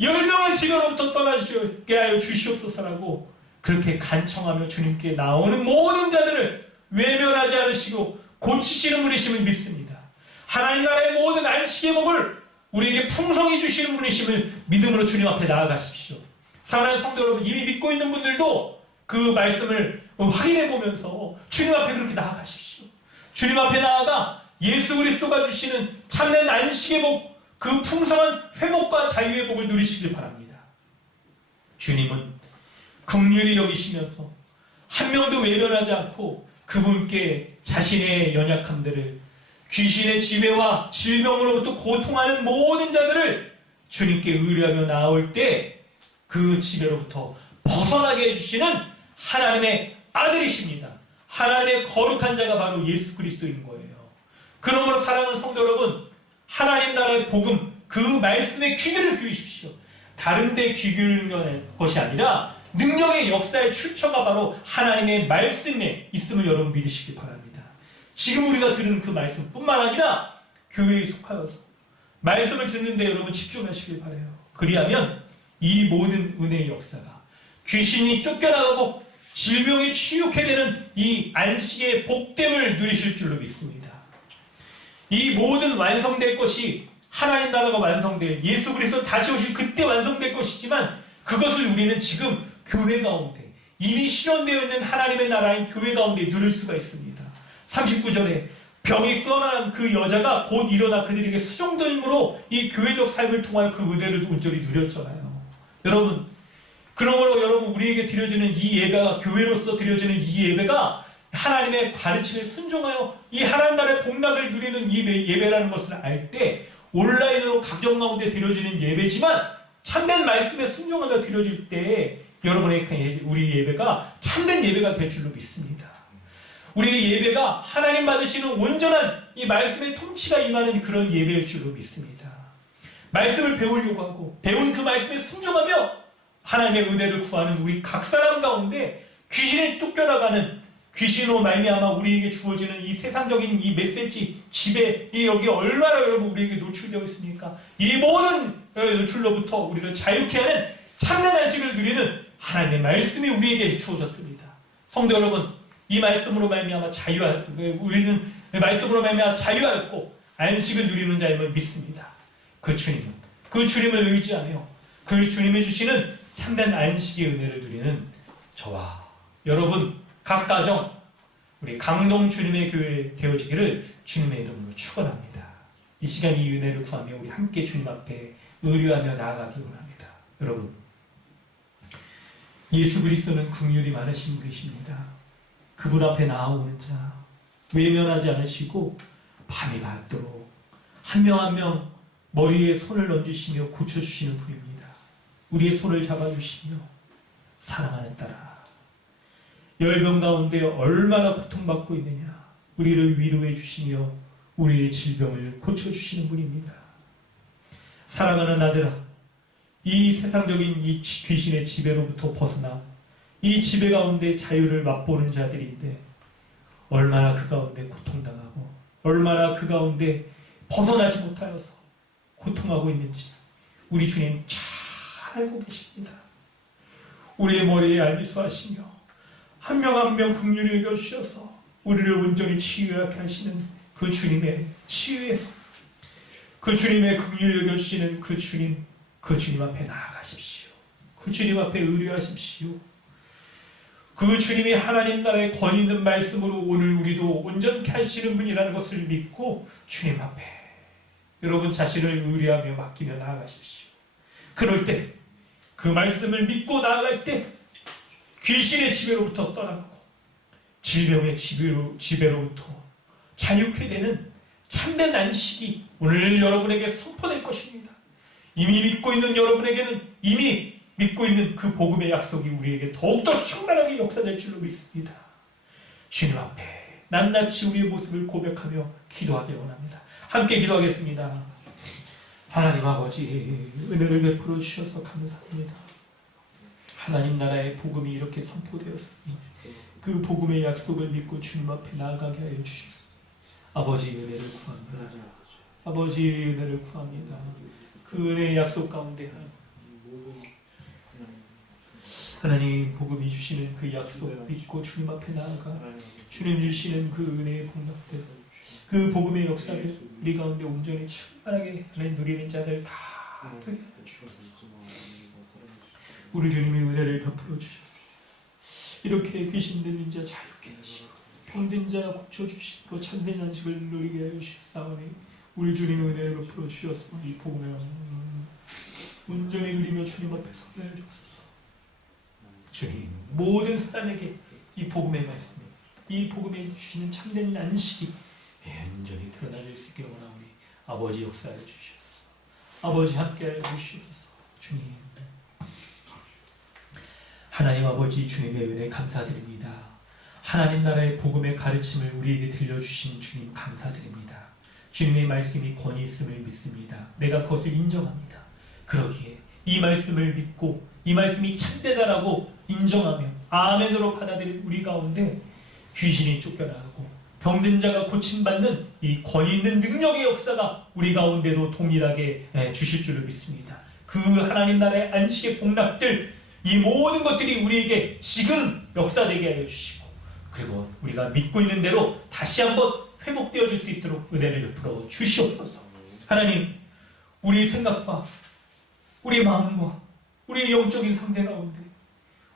열병의 지배로부터 떠나게 하여 주시옵소서라고 그렇게 간청하며 주님께 나오는 모든 자들을 외면하지 않으시고 고치시는 분이심을 믿습니다. 하나님 나라의 모든 안식의 복을 우리에게 풍성히 주시는 분이심을 믿음으로 주님 앞에 나아가십시오. 사랑하는 성도 여러분, 이미 믿고 있는 분들도 그 말씀을 확인해 보면서 주님 앞에 그렇게 나아가십시오. 주님 앞에 나아가 예수 그리스도가 주시는 참된 안식의 복, 그 풍성한 회복과 자유의 복을 누리시길 바랍니다. 주님은 긍휼히 여기시면서 한 명도 외면하지 않고 그분께 자신의 연약함들을, 귀신의 지배와 질병으로부터 고통하는 모든 자들을 주님께 의뢰하며 나올 때 그 지배로부터 벗어나게 해주시는 하나님의 아들이십니다. 하나님의 거룩한 자가 바로 예수 그리스도인 거예요. 그러므로 사랑하는 성도 여러분, 하나님 나라의 복음, 그 말씀에 귀 기울이십시오. 다른 데 귀 기울이는 것이 아니라 능력의 역사의 출처가 바로 하나님의 말씀에 있음을 여러분 믿으시기 바랍니다. 지금 우리가 들은 그 말씀뿐만 아니라 교회에 속하여서 말씀을 듣는데 여러분 집중하시길 바라요. 그리하면 이 모든 은혜의 역사가 귀신이 쫓겨나가고 질병이 치유케 되는 이 안식의 복됨을 누리실 줄로 믿습니다. 이 모든 완성될 것이 하나님 나라가 완성될 예수 그리스도 다시 오실 그때 완성될 것이지만 그것을 우리는 지금 교회 가운데 이미 실현되어 있는 하나님의 나라인 교회 가운데 누릴 수가 있습니다. 39절에 병이 떠난 그 여자가 곧 일어나 그들에게 수종됨으로 이 교회적 삶을 통하여 그 은혜를 온전히 누렸잖아요. 여러분, 그러므로 여러분 우리에게 드려지는 이 예배가 교회로서 드려지는 이 예배가 하나님의 가르침에 순종하여 이 하나님 나라의 복락을 누리는 이 예배라는 것을 알 때 온라인으로 각종 가운데 드려지는 예배지만 참된 말씀에 순종하여 드려질 때 여러분의 우리 예배가 참된 예배가 될 줄로 믿습니다. 우리의 예배가 하나님 받으시는 온전한 이 말씀의 통치가 임하는 그런 예배일 줄로 믿습니다. 말씀을 배우려고 하고 배운 그 말씀에 순종하며 하나님의 은혜를 구하는 우리 각 사람 가운데 귀신이 쫓겨나가는 귀신으로 말미암아 우리에게 주어지는 이 세상적인 이 메시지 지배 이 여기 얼마나 여러분 우리에게 노출되어 있습니까? 이 모든 노출로부터 우리를 자유케 하는 참된 안식을 누리는 하나님의 말씀이 우리에게 주어졌습니다. 성도 여러분, 이 말씀으로 말미암아 우리는 말씀으로 말미암아 자유하였고 안식을 누리는 자임을 믿습니다. 그 주님을 의지하며 그 주님이 주시는 참된 안식의 은혜를 누리는 저와 여러분 각 가정 우리 강동 주님의 교회 되어지기를 주님의 이름으로 축원합니다. 이 시간 이 은혜를 구하며 우리 함께 주님 앞에 의뢰하며 나아가기 원합니다. 여러분, 예수 그리스도는 긍휼이 많으신 분이십니다. 그분 앞에 나아오는 자 외면하지 않으시고 밤이 밝도록 한 명 한 명 머리에 손을 얹으시며 고쳐주시는 분입니다. 우리의 손을 잡아주시며 사랑하는 딸아 열병 가운데 얼마나 고통받고 있느냐 우리를 위로해 주시며 우리의 질병을 고쳐주시는 분입니다. 사랑하는 아들아 이 세상적인 이 귀신의 지배로부터 벗어나 이 지배 가운데 자유를 맛보는 자들인데 얼마나 그 가운데 고통당하고 얼마나 그 가운데 벗어나지 못하여서 고통하고 있는지 우리 주님 잘 알고 계십니다. 우리의 머리에 안수하시며 한 명 한 명 긍휼히 여겨주셔서 우리를 온전히 치유하게 하시는 그 주님의 치유에서 그 주님의 긍휼히 여겨주시는 그 주님 앞에 나아가십시오. 그 주님 앞에 의뢰하십시오. 그 주님이 하나님 나라의 권위 있는 말씀으로 오늘 우리도 온전케 하시는 분이라는 것을 믿고 주님 앞에 여러분 자신을 의뢰하며 맡기며 나아가십시오. 그럴 때 그 말씀을 믿고 나아갈 때 귀신의 지배로부터 떠나고 질병의 지배로부터 자유케 되는 참된 안식이 오늘 여러분에게 선포될 것입니다. 이미 믿고 있는 여러분에게는 이미 믿고 있는 그 복음의 약속이 우리에게 더욱더 충만하게 역사될 줄로 믿습니다. 주님 앞에 낱낱이 우리의 모습을 고백하며 기도하기 원합니다. 함께 기도하겠습니다. 하나님 아버지 은혜를 베풀어 주셔서 감사합니다. 하나님 나라의 복음이 이렇게 선포되었으니 그 복음의 약속을 믿고 주님 앞에 나아가게 하여 주셨습니다. 아버지 은혜를 구합니다. 아버지 은혜를 구합니다. 그 은혜의 약속 가운데 하나님 복음이 주시는 그 약속 믿고 주님 앞에 나아가 주님 주시는 그 은혜의 복락들 그 복음의 역사를 우리 가운데 온전히 충만하게 하나님 누리는 자들 다 되게 하여 주옵소서. 우리 주님의 은혜를 베풀어 주셨어요. 이렇게 귀신 들린 자 자유케 하시고 병든 자 고쳐주시고 참된 안식을 누리게 하여 주셨사오니 우리 주님의 은혜를 베풀어 주셔서 이 복음을 온전히 누리며 주님 앞에 서게 하여 주옵소서. 주님 모든 사람에게 이 복음의 말씀이 이 복음에 주시는 참된 안식이 온전히 드러날 수 있게 원하오니 아버지 역사해 주시옵소서. 아버지 함께하여 주시옵소서. 주님 하나님 아버지 주님의 은혜 감사드립니다. 하나님 나라의 복음의 가르침을 우리에게 들려주신 주님 감사드립니다. 주님의 말씀이 권위 있음을 믿습니다. 내가 그것을 인정합니다. 그러기에 이 말씀을 믿고 이 말씀이 참되다라고 인정하며 아멘으로 받아들인 우리 가운데 귀신이 쫓겨나가고 병든 자가 고침받는 이 권위 있는 능력의 역사가 우리 가운데도 동일하게 주실 줄을 믿습니다. 그 하나님 나라의 안식의 복락들 이 모든 것들이 우리에게 지금 역사되게 하여 주시고 그리고 우리가 믿고 있는 대로 다시 한번 회복되어질 수 있도록 은혜를 베풀어 주시옵소서. 하나님, 우리 생각과 우리 마음과 우리 영적인 상태 가운데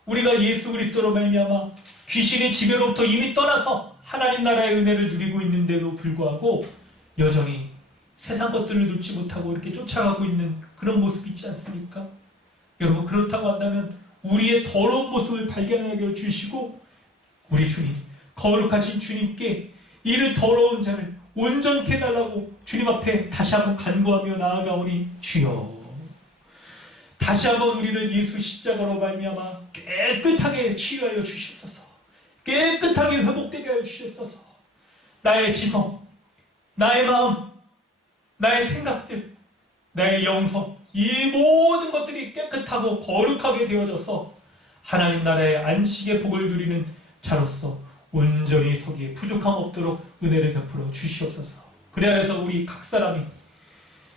우리가 예수 그리스도로 말미암아 귀신의 지배로부터 이미 떠나서 하나님 나라의 은혜를 누리고 있는데도 불구하고 여전히 세상 것들을 놓지 못하고 이렇게 쫓아가고 있는 그런 모습이 있지 않습니까? 여러분, 그렇다고 한다면 우리의 더러운 모습을 발견하게 해주시고 우리 주님, 거룩하신 주님께 이를 더러운 자를 온전케 해달라고 주님 앞에 다시 한번 간구하며 나아가오니 주여, 다시 한번 우리를 예수 십자가로 말미암아 깨끗하게 치유하여 주시옵소서. 깨끗하게 회복되게 하여 주시옵소서. 나의 지성, 나의 마음, 나의 생각들, 나의 영성, 이 모든 것들이 깨끗하고 거룩하게 되어져서 하나님 나라의 안식의 복을 누리는 자로서 온전히 서기에 부족함 없도록 은혜를 베풀어 주시옵소서. 그래야 해서 우리 각 사람이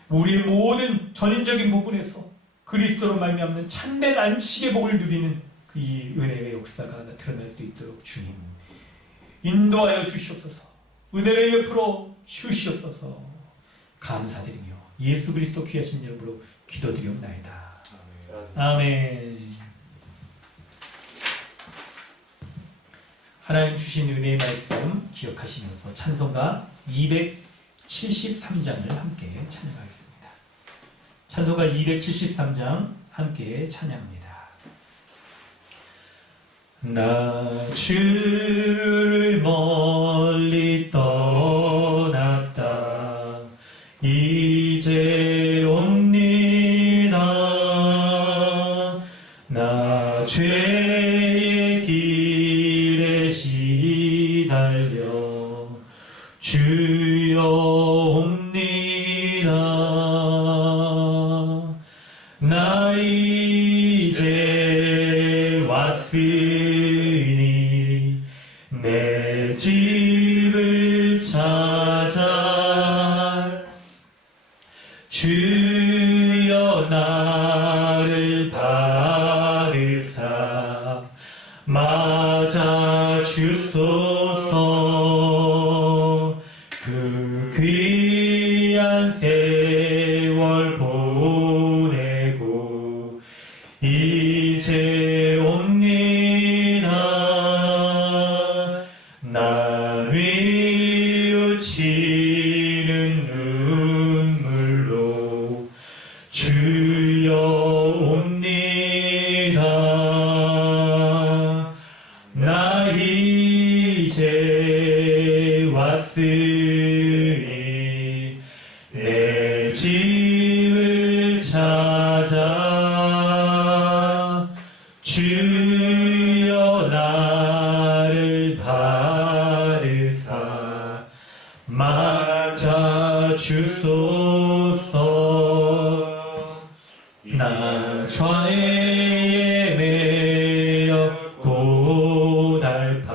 우리 모든 전인적인 부분에서 그리스도로 말미암는 참된 안식의 복을 누리는 그 이 은혜의 역사가 나타날 수 있도록 주님 인도하여 주시옵소서. 은혜를 베풀어 주시옵소서. 감사드리며 예수 그리스도 귀하신 이름으로 기도드리옵나이다. 아멘. 하나님 주신 은혜의 말씀 기억하시면서 찬송가 273장을 함께 찬양하겠습니다. 찬송가 273장 함께 찬양합니다. 나 주를 멀리 떠났다 이제 옵니다. 나 죄의 길에 시달려 주여 옵니다. 나 이제 왔으니 내 집을 찾아 주여 나를 받으사 맞아 주소서. 그 귀한 세월 보내고 이제 옵니다. 나 뉘우치는 눈물로 주여 옵니다. 나 이제 왔으니 내 집을 찾아 주여 나를 받으사 맞아 주소서. 나 죄에 매여 고달파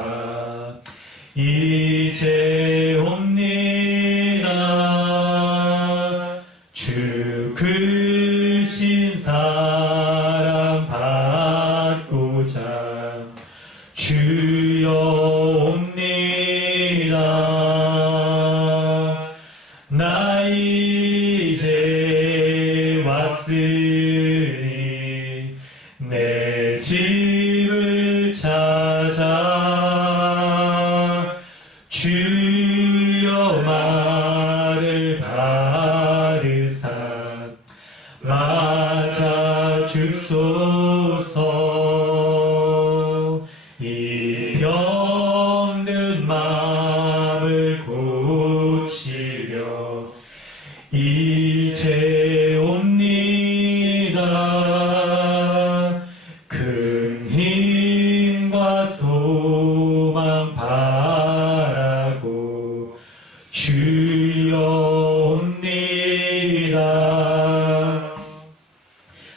이제 옵니다. 주 크신 사랑 받고자 주여 옵니다. 나 이제 왔으니 내 집을 찾아 주여 말을 받으사 맞아 주소서. 이 병든 마음을 고치려 이제 옵니다. 큰 힘과 소망 바라고 주여 옵니다.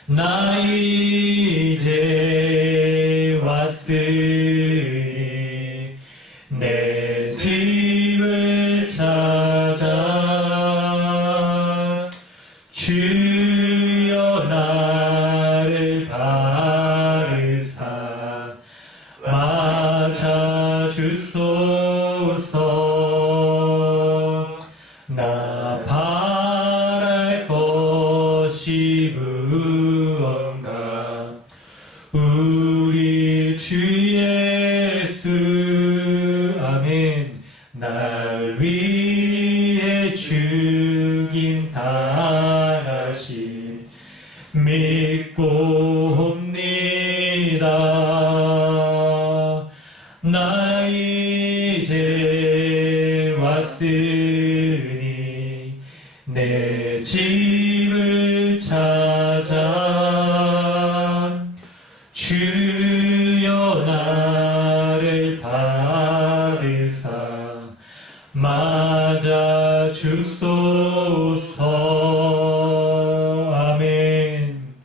나 이제 왔으니 내 집을 찾아 주여 나를 받으사 맞아 주소서. 날 위해 죽임 당하신 믿고 옵니다. 나 이제 왔으니 내 집을 찾아 주여 나를 받으사 맞아 주소서. 아멘.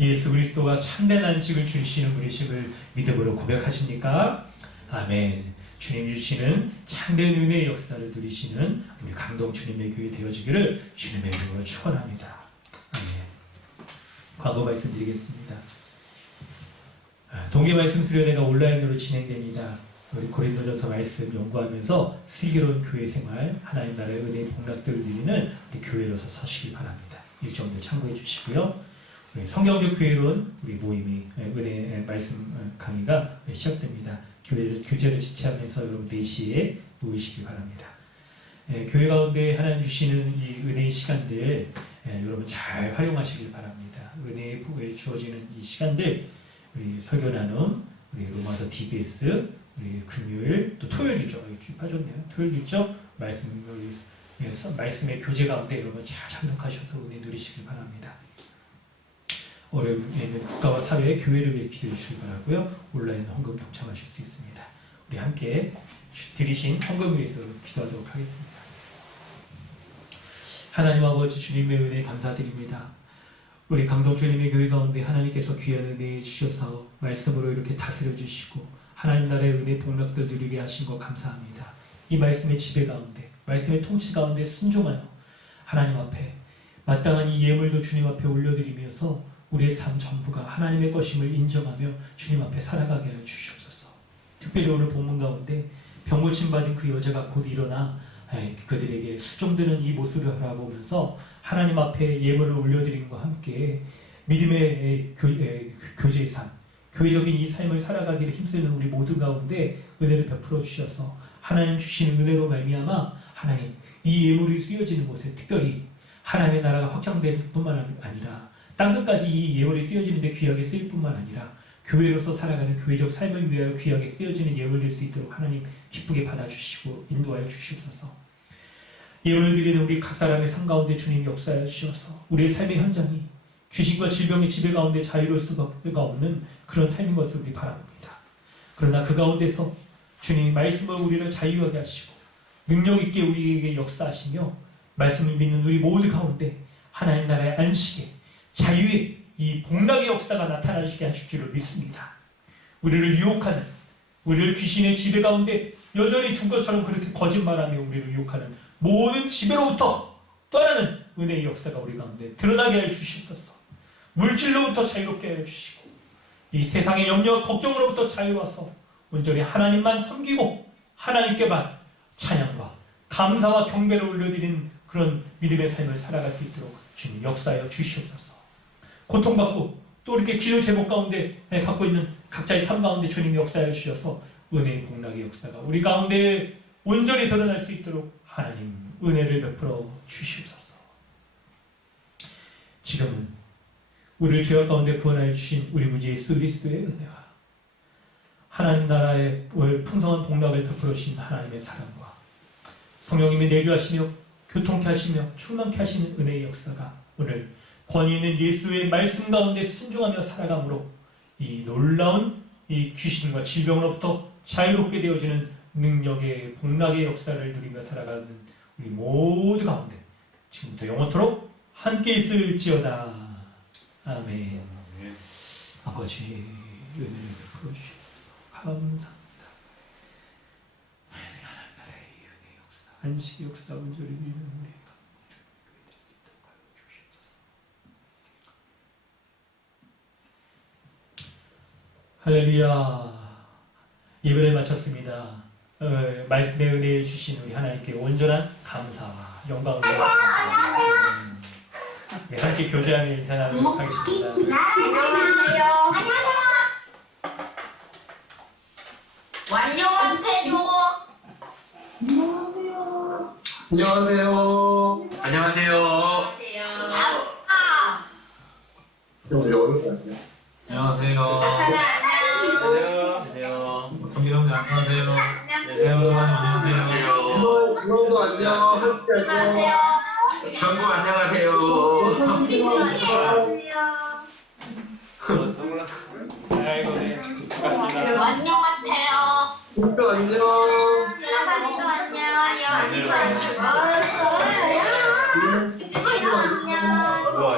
예수 그리스도가 참된 안식을 주시는 분이심을 믿음으로 고백하십니까? 아멘. 주님 주시는 참된 은혜의 역사를 누리시는 우리 감동 주님의 교회 되어지기를 주님의 이름으로 축원합니다. 아멘. 광고 말씀드리겠습니다. 동계 말씀 수련회가 온라인으로 진행됩니다. 우리 고린도전서 말씀 연구하면서 슬기로운 교회 생활, 하나님 나라의 은혜의 복락들을 누리는 우리 교회로서 서시기 바랍니다. 일정들 참고해 주시고요. 우리 성경적 교회론 우리 모임이 은혜 말씀 강의가 시작됩니다. 교제를 지체하면서 여러분 4시에 모이시기 바랍니다. 교회 가운데 하나님 주시는 이 은혜의 시간들 여러분 잘 활용하시길 바랍니다. 은혜에 주어지는 이 시간들 우리 설교 나눔, 우리 로마서 DBS, 우리 금요일 또 토요일이죠. 빠졌네요. 토요일이죠. 말씀의 교제 가운데 여러분 잘 참석하셔서 은혜 누리시길 바랍니다. 어려움에 있는 국가와 사회의 교회를 위해 기도해 주시기 바라고요. 온라인 헌금 동참하실 수 있습니다. 우리 함께 드리신 헌금을 위해서 기도하도록 하겠습니다. 하나님 아버지 주님의 은혜 감사드립니다. 우리 강동 주님의 교회 가운데 하나님께서 귀한 은혜 주셔서 말씀으로 이렇게 다스려 주시고 하나님 나라의 은혜 복락들 누리게 하신 것 감사합니다. 이 말씀의 지배 가운데 말씀의 통치 가운데 순종하여 하나님 앞에 마땅한 이 예물도 주님 앞에 올려드리면서 우리의 삶 전부가 하나님의 것임을 인정하며 주님 앞에 살아가게 하여 주시옵소서. 특별히 오늘 본문 가운데 병고침 받은 그 여자가 곧 일어나 그들에게 수종드는 이 모습을 바라보면서 하나님 앞에 예물을 올려드림과 함께 믿음의 교제의 삶, 교회적인 이 삶을 살아가기를 힘쓰는 우리 모두 가운데 은혜를 베풀어 주셔서 하나님 주시는 은혜로 말미암아 하나님 이 예물이 쓰여지는 곳에 특별히 하나님의 나라가 확장될 뿐만 아니라 땅끝까지 이 예물이 쓰여지는데 귀하게 쓰일 뿐만 아니라 교회로서 살아가는 교회적 삶을 위하여 귀하게 쓰여지는 예물 될 수 있도록 하나님 기쁘게 받아주시고 인도하여 주시옵소서. 예물을 드리는 우리 각 사람의 삶 가운데 주님 역사하여 주셔서 우리의 삶의 현장이 귀신과 질병의 지배 가운데 자유로울 수가 없는 그런 삶인 것을 우리 바랍니다. 그러나 그 가운데서 주님 말씀으로 우리를 자유하게 하시고 능력 있게 우리에게 역사하시며 말씀을 믿는 우리 모두 가운데 하나님 나라의 안식에 자유의 이 복락의 역사가 나타나시게 하실 줄을 믿습니다. 우리를 유혹하는, 우리를 귀신의 지배 가운데 여전히 둔 것처럼 그렇게 거짓말하며 우리를 유혹하는 모든 지배로부터 떠나는 은혜의 역사가 우리 가운데 드러나게 하여 주시옵소서. 물질로부터 자유롭게 하여 주시고 이 세상의 염려와 걱정으로부터 자유로워서 온전히 하나님만 섬기고 하나님께만 찬양과 감사와 경배를 올려드리는 그런 믿음의 삶을 살아갈 수 있도록 주님 역사하여 주시옵소서. 고통받고 또 이렇게 기도 제목 가운데 갖고 있는 각자의 삶 가운데 주님 역사하여 주셔서 은혜의 복락의 역사가 우리 가운데 온전히 드러날 수 있도록 하나님 은혜를 베풀어 주시옵소서. 지금은 우리를 죄악 가운데 구원하여 주신 우리 구 예수 그리스도의 은혜와 하나님 나라의 풍성한 복락을 베풀어 주신 하나님의 사랑과 성령님이 내주하시며 교통케 하시며 충만케 하시는 은혜의 역사가 오늘 권위 있는 예수의 말씀 가운데 순종하며 살아감으로 이 놀라운 이 귀신과 질병으로부터 자유롭게 되어지는 능력의 복락의 역사를 누리며 살아가는 우리 모두 가운데 지금부터 영원토록 함께 있을지어다. 아멘. 아버지 은혜를 베풀어 주시옵소서. 감사합니다. 하나님 나라의 은혜의 역사, 안식의 역사 온전히 누리는 우리 할렐루야. 예배를 마쳤습니다. 말씀의 은혜를 주신 우리 하나님께 온전한 감사와 영광을 함께 교제하며 인사하도록 하겠습니다. 안녕하세요. 완전한 태도. 안녕하세요. 안녕하세요. 안녕하세요. 안녕하세요. 정기령님 안녕하세요. 안녕하세요. 부모도 안녕. 함께 안녕. 전부 안녕하세요. 아이고, 네. 반갑습니다. 안녕하세요. 부모도 안녕. 안녕하세요. 우와,